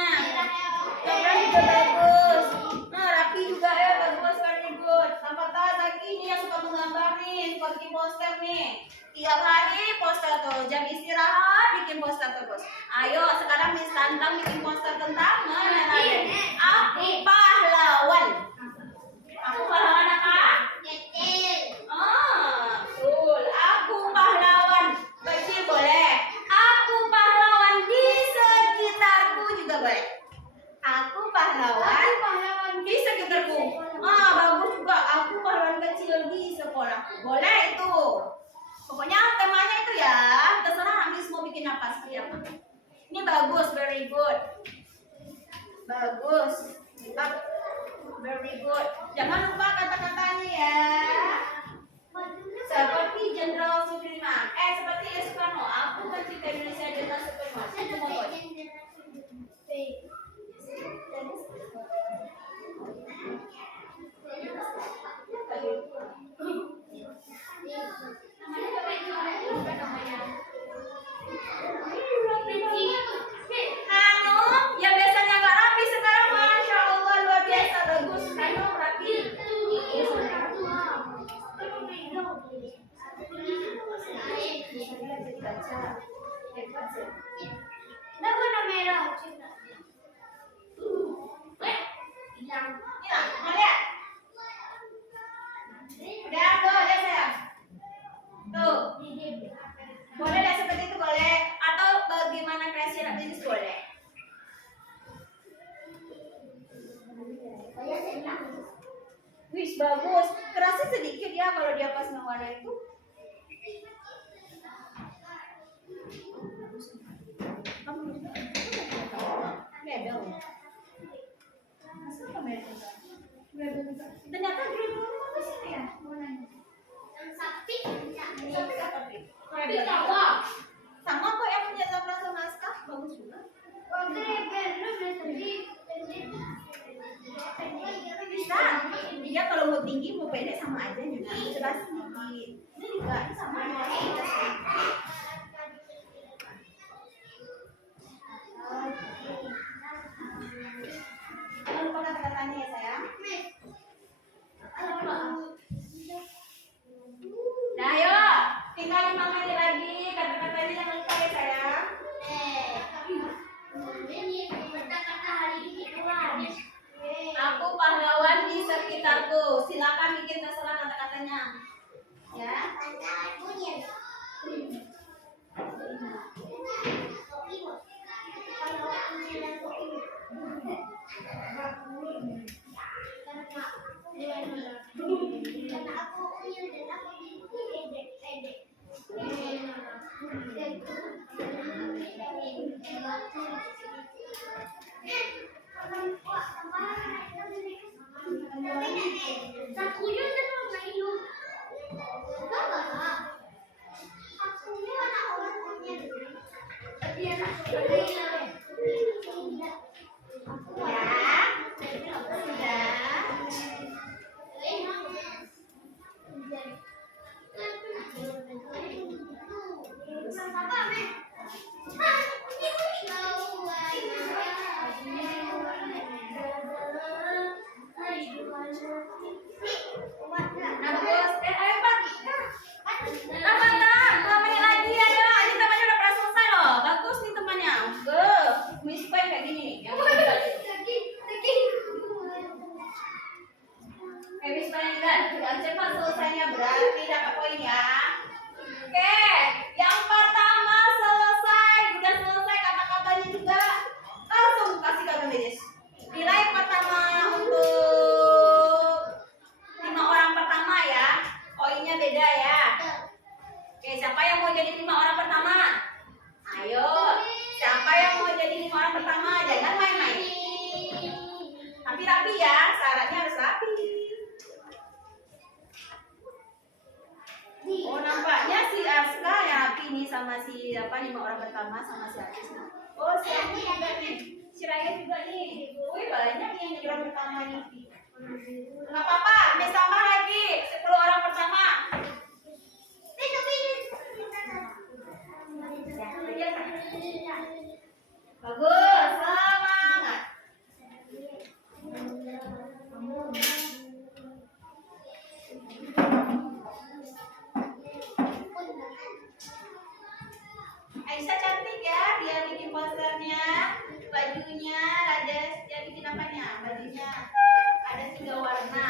Zafran juga bagus. Nah, Rapi juga ya, bagus, very good. Tanpa tas lagi ini yang suka menggambar nih, suka bikin poster nih. Tiap hari poster tuh, jam istirahat bikin poster terus. Ayo, sekarang Miss Tantang bikin poster tentang mana lagi? Aku pahlawan. Aku pahlawan apa? Ah, betul. Aku pahlawan. Kecil boleh. Aku pahlawan di sekitarku juga boleh. Aku pahlawan di sekitarku. Ah, bagus juga. Aku pahlawan kecil di sekolahku. Boleh itu. Pokoknya temanya itu ya. Terserah Miss mau bikin apa seperti apa. Ini bagus, very good. Bagus. Very good. Jangan lupa kata-katanya ya. Seperti Jenderal Sudirman. Seperti Soekarno. Aku mencintai Indonesia Jenderal Sudirman. Itu motor. Hanu, yang biasanya nggak rapi sekarang Masya Allah luar biasa bagus. Hanu rapi. Udah tuh, udah sayang. Tuh. Boleh deh seperti itu boleh. Atau bagaimana kreasi anak bisnis boleh. Wih bagus. Kerasnya sedikit ya kalau dia pas warna itu. Medal. Masa medal? Ternyata green bagus ini ya warnanya. Sama kok yang punya Zafran sama Aska, bagus juga. Bisa. Dia kalau mau tinggi mau pendek sama aja nih. Jelas sedikit. Ini juga sama aja. Jangan lupa kata-katanya ya sayang. Nah ayo, tinggal 5 menit lagi. Kata-katanya jangan lupa ya sayang. Aku pahlawan di sekitarku. Silakan bikin terserah kata-katanya. Ya. Bagus nih temannya. beda ya. Oke, siapa yang mau jadi 5 orang pertama? Ayo, siapa yang mau jadi 5 orang pertama? Jangan main-main. Tapi rapi ya, syaratnya harus rapi. Oh, nampaknya si Aska yang rapi nih sama si 5 orang pertama sama si Aris. Oh, si Aris juga nih. Si Raya juga nih. Wih, banyak yang jadi orang pertama nih. Nggak apa-apa, Miss tambah lagi 10 orang pertama. Bagus, semangat. Aisyah cantik ya, dia bikin posternya, bajunya, ada dia bikin apanya? Bajunya ada 3 warna.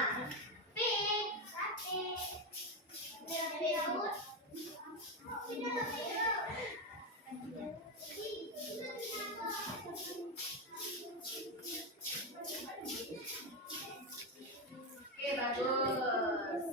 Oke, bagus.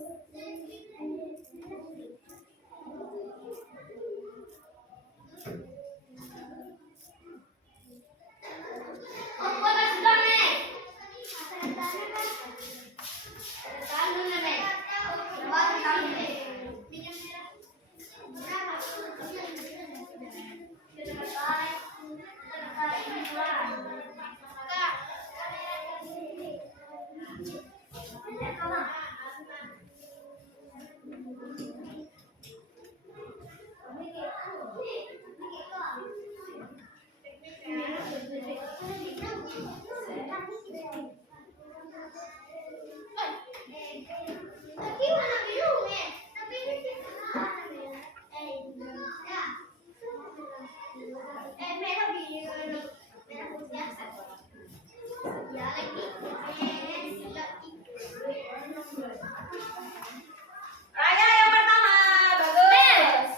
Raya yang pertama, bagus.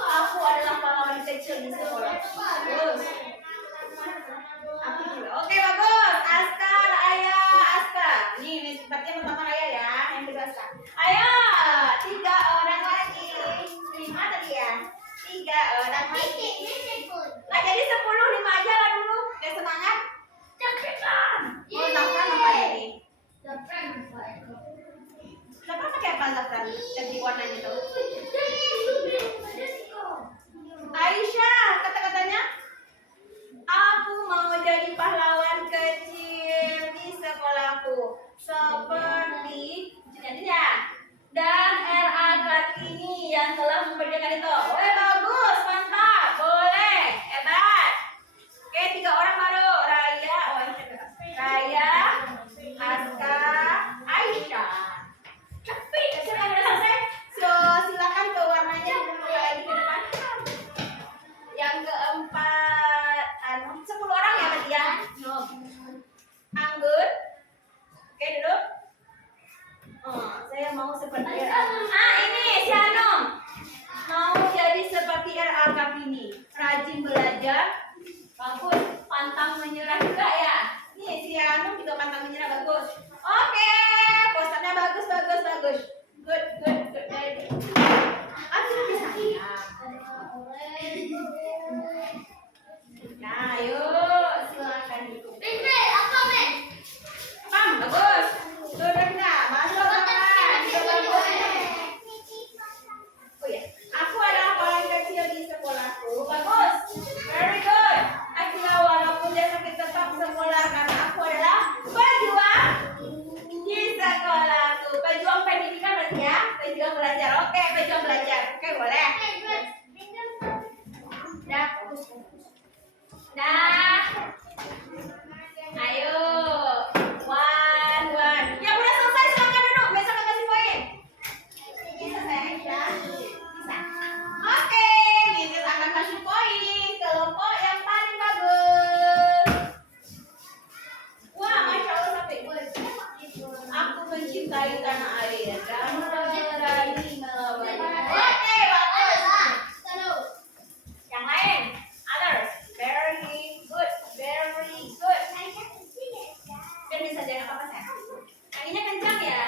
Aku adalah pahlawan kecil di sekolah. Bagus. Aku juga. Oke, bagus. Aska, Raya, Aska. Nih, seperti yang pertama Raya ya, yang kedua Aska. Ayo, 3 orang lagi. 5 tadi ya. 3 orang lagi. Nah, jadi 10, 5 aja lah dulu. Udah semangat. Cepetan. Oh, Zafran apa ini? Zafran pakai apa Zafran? Ganti warnanya tuh. Aisyah, kata-katanya, aku mau jadi pahlawan kecil di sekolahku seperti tidak dan RA Kartini yang telah memperjuangkan itu. Woi, bagus, mantap, boleh, hebat. Oke, 3 orang baru. Raya, Raya, Aska, Aisyah. Cepet, sudah selesai. So, silakan ke warnanya lagi ke depan. Yang keempat, 10 orang ya berarti ya. Anggun. Oke, duduk. Saya mau seperti ini si Hanum. Mau jadi seperti RA Kartini. Rajin belajar. Bagus, pantang menyerah juga ya. Nih si Hanum juga pantang menyerah, bagus. Oke, posternya bagus, bagus, bagus. Good, good, good, very good. Sudah bisa. Nah, yuk, silakan duduk. Bang, bagus. Duduk enggak? Masuk kawan. Oh ya, aku adalah paling kecil di sekolahku. Bagus. Very good. Akhirnya walaupun dia sakit tetap sekolah karena aku adalah pejuang di sekolahku. Pejuang pendidikan berarti ya. Pejuang belajar. Oke, pejuang belajar. Oke, boleh. Dah, fokus. Dah. Ayo. One. Yang udah selesai silakan duduk. Besok kasih poin. Bisa saya Aisyah? Bisa. Oke, Miss akan kasih poin kelompok yang paling bagus. Wah, Masya Allah sampai gue. Aku mencintai tanah air dan berani melawan. Oke, bagus. Yang lain, others, very good, very good. Dan bisa jangan apa-apa saya. Kakinya kencang ya.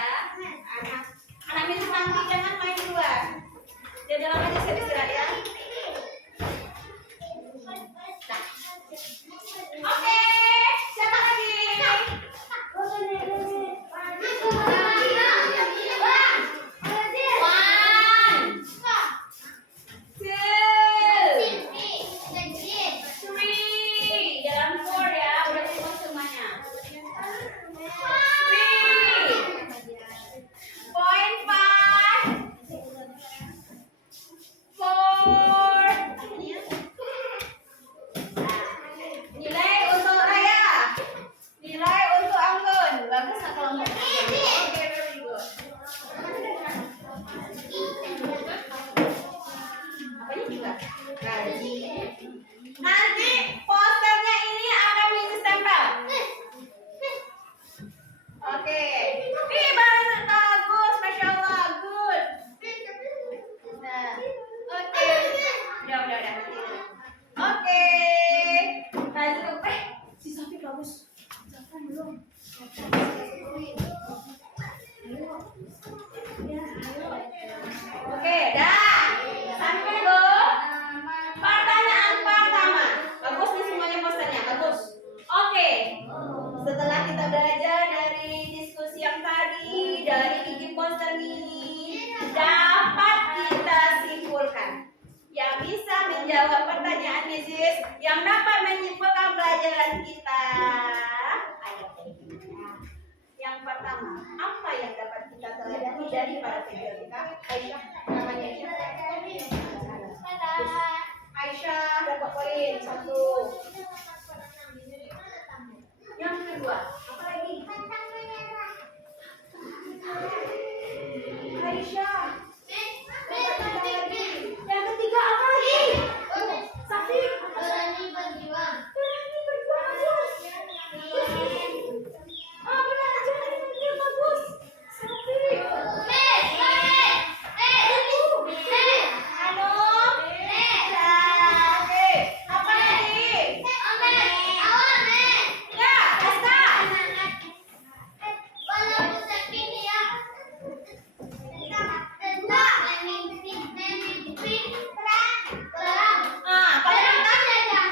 yang dapat menyimpulkan pelajaran kita. Ayo. Yang pertama, apa yang dapat kita teladani dari para video kita? Aisyah, namanya Aisyah. Aisyah dapat poin 1. Yang kedua, apa lagi? Aisyah. Yang ketiga apa lagi? Safi. Berani berjuang. Bagus. Safi. Apa lagi? Ya, Asta. Kalau kita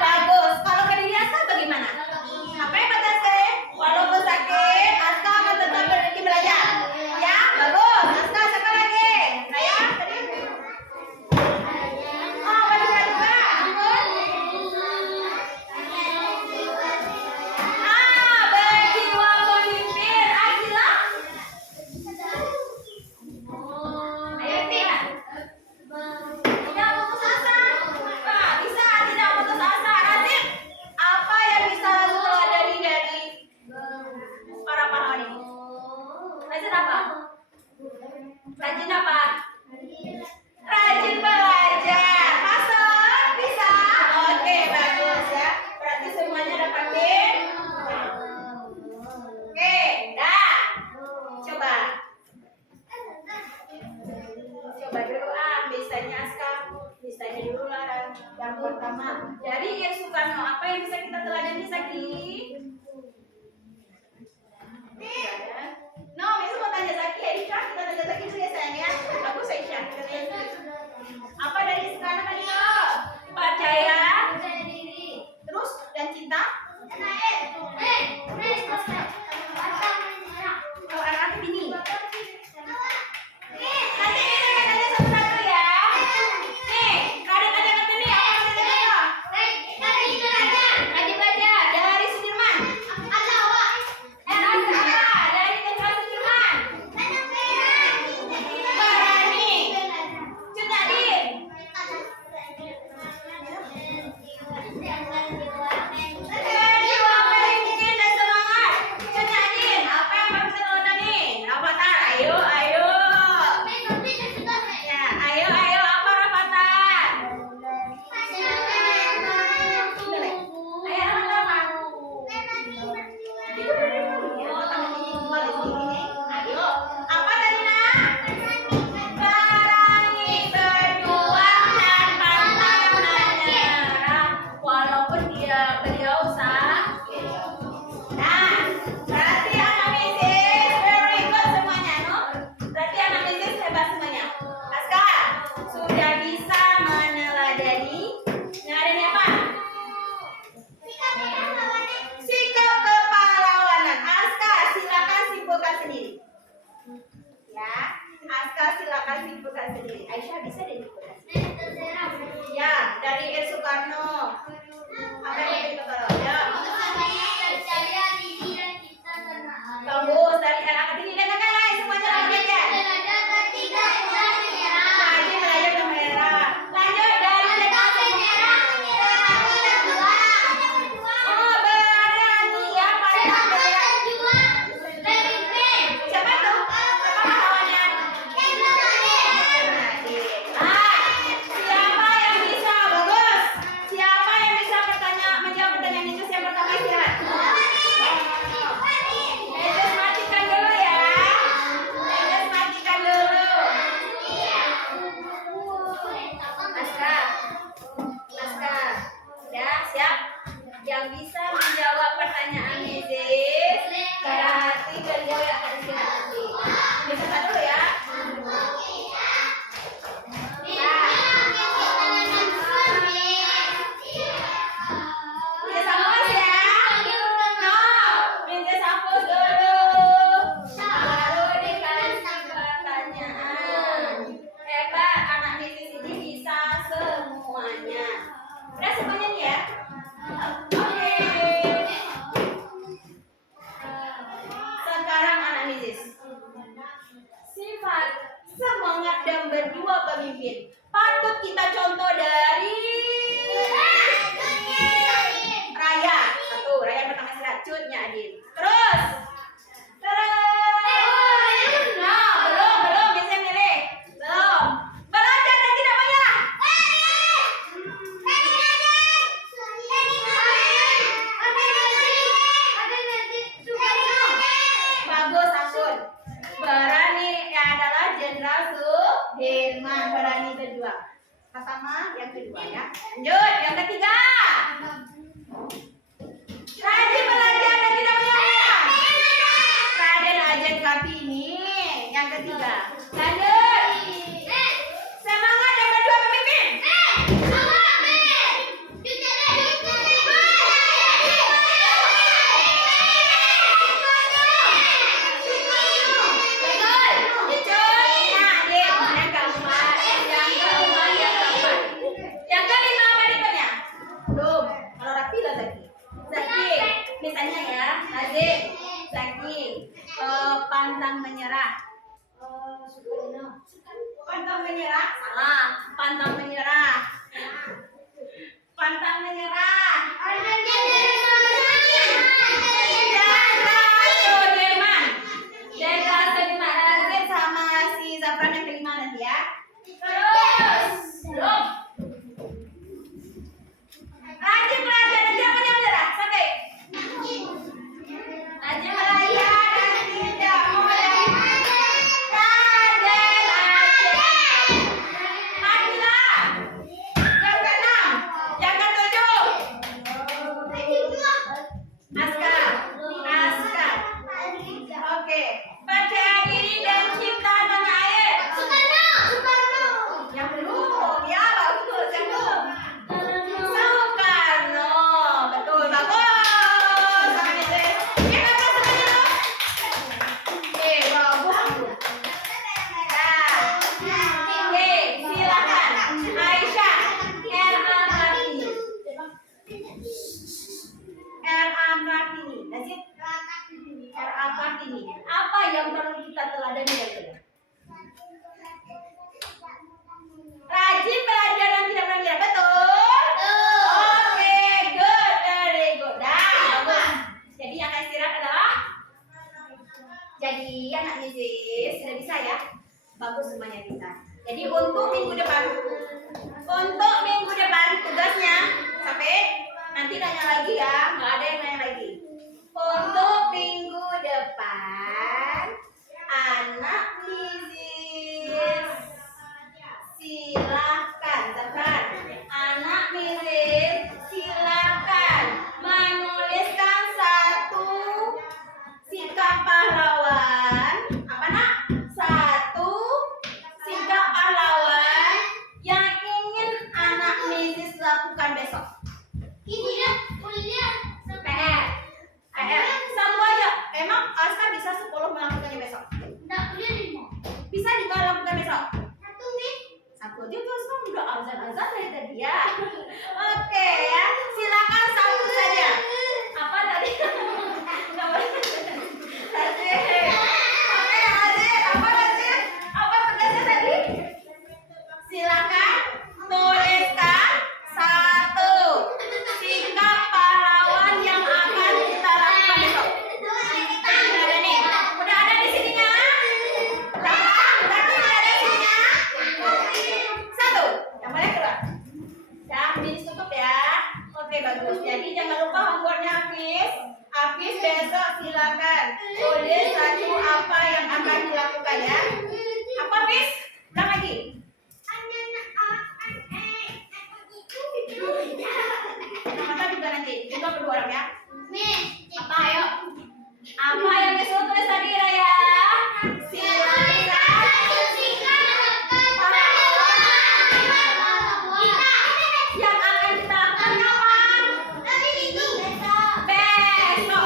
bagus. Kalau kediri Aska bagaimana? Apa yang kata saya? Walaupun sakit, Aska akan tetap berhenti belajar. Ya, bagus. Aska siapa lagi? Saya tadi. Berjuang juga. Berjuang memimpin. Akila. Ayo, Tia. Tidak putus asa. Bisa tidak putus asa. Razif, apa yang bisa lalu teladani dari para pahlawan ini? Rajin apa? Rajin apa? Rajin belajar. Masuk? Bisa? Oke, bagus ya. Berarti semuanya dapat pin. Oke, dah. Coba. Coba dulu bisanya Aska. Bisanya dulu lah yang pertama. Dari Ir Soekarno, apa yang bisa kita teladani Saki? No, besok mau tanya Saki, Aisyah. Kita tanya Saki dulu ya sayang ya. Aku Aisyah. Kita tanya dulu. Apa dari Soekarno tadi? Percaya. Terus dan cinta. Oh, anak-anak ini. Nanti kita tanya satu-satu ya. Nih, kalian ada ke sini. Apa rajin belajar. Dari Sudirman. Dari Tentara Sudirman. Berani. Cut Nadin. Berjuang memimpin dan semangat. Cut Nadin, apa yang bisa teladani? Rafathar, ayo. Ya, ayo, apa Rafathar? Ayo, apa? Ayo, apa tadi nak? Berani berjuang dan pantang menyerah walaupun beliau sakit. Nah, berarti anak Mrs. very good semuanya, no? Berarti anak Mrs. hebat semuanya. Aska sudah bisa meneladani apa? Sikap kepahlawanan. Aska silakan simpulkan sendiri. Ya, Aska silakan simpulkan sendiri. Aisyah bisa simpulkan. Ya, dari Ir Soekarno. Apa yang kita tahu? Ya. Bagus, dari anak ini dan kakak lain semuanya lanjut ya. Rajin belajar ke merah. Lanjut dari generasi berani ya pantang menyerah. Siapa tuh? Apa pahlawannya? berdua pemimpin. Patut kita contoh dari Raya. Satu, Raya pertama istirahat. Cutnya Adin. Terus. Nah, belum. Biasanya milih. Belum. Belajar dan tidak menyerah. Bagus, Akun. Berani adalah Jenderal Sudirman. Berani kedua. Pertama, yang kedua ya. Lanjut, yang ketiga. Rajin belajar dan tidak menyerah. Raden Ajeng Kartini. Yang ketiga. Lanjut. Semangat dan berdua pemimpin. Yang kelima apa depannya? Belum. Kalau rapi lah Zaki. Misalnya ya, Zaki, pantang menyerah. Pantang menyerah? Salah. Pantang menyerah. Pantang menyerah. Jenderal Sudirman Razid sama si Zafran yang kelima nanti ya. Terus, belum. Rajin belajar dan tidak menyerah. Sampai. Rajin belajar dan tidak menyerah. Raden Ajeng. Marilah. Yang keenam. Yang ketujuh. Askar. Oke. Percaya diri dan cinta tanah air. Yang belum. Ya, bagus. Yang belum. Soekarno. Betul, bagus. Sama ini. Kita akan semuanya. Bagus. Silakan. Aisyah. R.A. Kartini. Nasib. R.A. Kartini. Apa yang perlu kita teladani dari dia? Rajin belajar dan tidak menyerah. Betul? Oke, good. Very good. Bagus. Jadi yang akan istirahat adalah jadi anak Mizis. Sudah bisa ya? Bagus semuanya bisa. Jadi untuk minggu depan tugasnya sampai nanti nanya lagi ya, nggak ada yang nanya lagi. Untuk minggu depan anak Mizis silakan Zafran. Anak Mizis silakan menuliskan satu sikap pahlawan. Apa nak? Satu sikap pahlawan yang ingin anak Mizis lakukan besok. PR. Satu aja. Emang Aska bisa 10 melakukannya besok? Bisa juga lakukan besok? Satu aja tuh Aska udah azan dari tadi ya. Oke ya. Silakan satu saja. Apa tadi? Nggak boleh. Razid. Oke Razid. Apa tugasnya tadi? Silakan tuliskan satu sikap pahlawan yang akan kita lakukan besok. Udah ada nih. Udah ada di sininya. Udah ada di sininya. Satu. Yang mana keluar? Ya, ini cukup ya. Oke bagus. Jadi jangan lupa homeworknya Hafiz besok silakan tulis satu apa yang akan dilakukan ya. Apa Hafiz? Ulang lagi. Apa juga nanti? Juga berdua orang ya. Apa ayo? Apa yang disuruh tulis tadi Raya? Silakan. Yang akan kita lakukan kapan?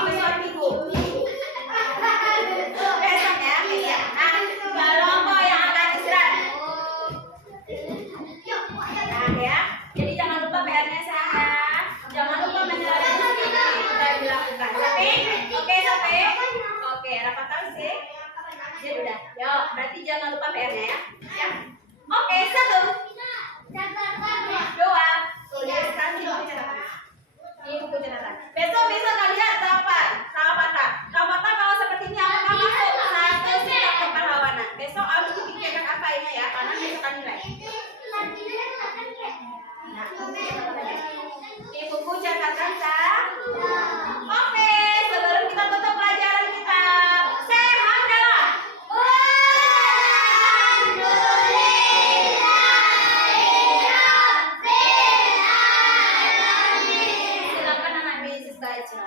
Besok minggu. Besok ya, besok. Nah, kelompok yang akan istirahat. Nah ya, jadi jangan lupa PR-nya saya. Jangan lupa menyelesaikan ini sudah dilakukan. Sampai? Oke, rapat sih. Jadi udah. Yuk, berarti jangan lupa PR-nya ya. Ya. Oke, 1, 2. Tuh, ya, sekarang ini buku catatan. Ini buku catatan. Besok bisa kalian dapat sahabatan. Sahabatan kalau seperti ini apakah masuk? Satu sikap kepahlawanan. Besok harus dipikirkan apa ini ya, karena besok kan nilai. Nah, ini buku catatan sah. Oke, sebelum kita tutup pelajaran kita, say hamdalah. Silakan anak Yesus baca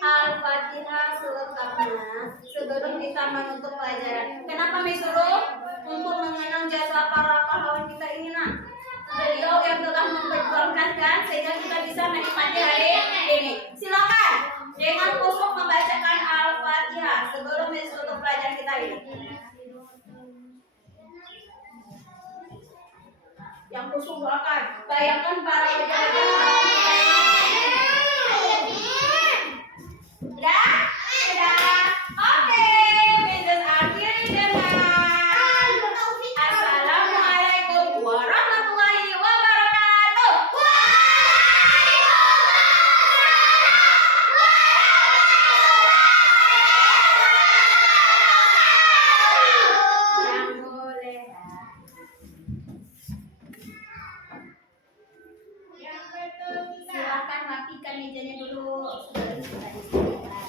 Al-Fatihah selengkapnya sebelum kita menutup pelajaran. Kenapa disuruh? Untuk mengenang jasa para pahlawan kita ini, nak. Beliau yang telah memperjuangkan kan, sehingga kita bisa menikmati hari ini. Silakan dengan khusyuk membacakan Al-Fatihah sebelum menutup pelajaran kita ini. Yang khusyuk doakan. Bayangkan para wajah-wajah orang kita ini. Sudah? Sudah? Oke, Mrs. akhiri dengan Assalamualaikum warahmatullahi wabarakatuh. Yang boleh. Silakan rapikan mejanya dulu. Sudah kita istirahat.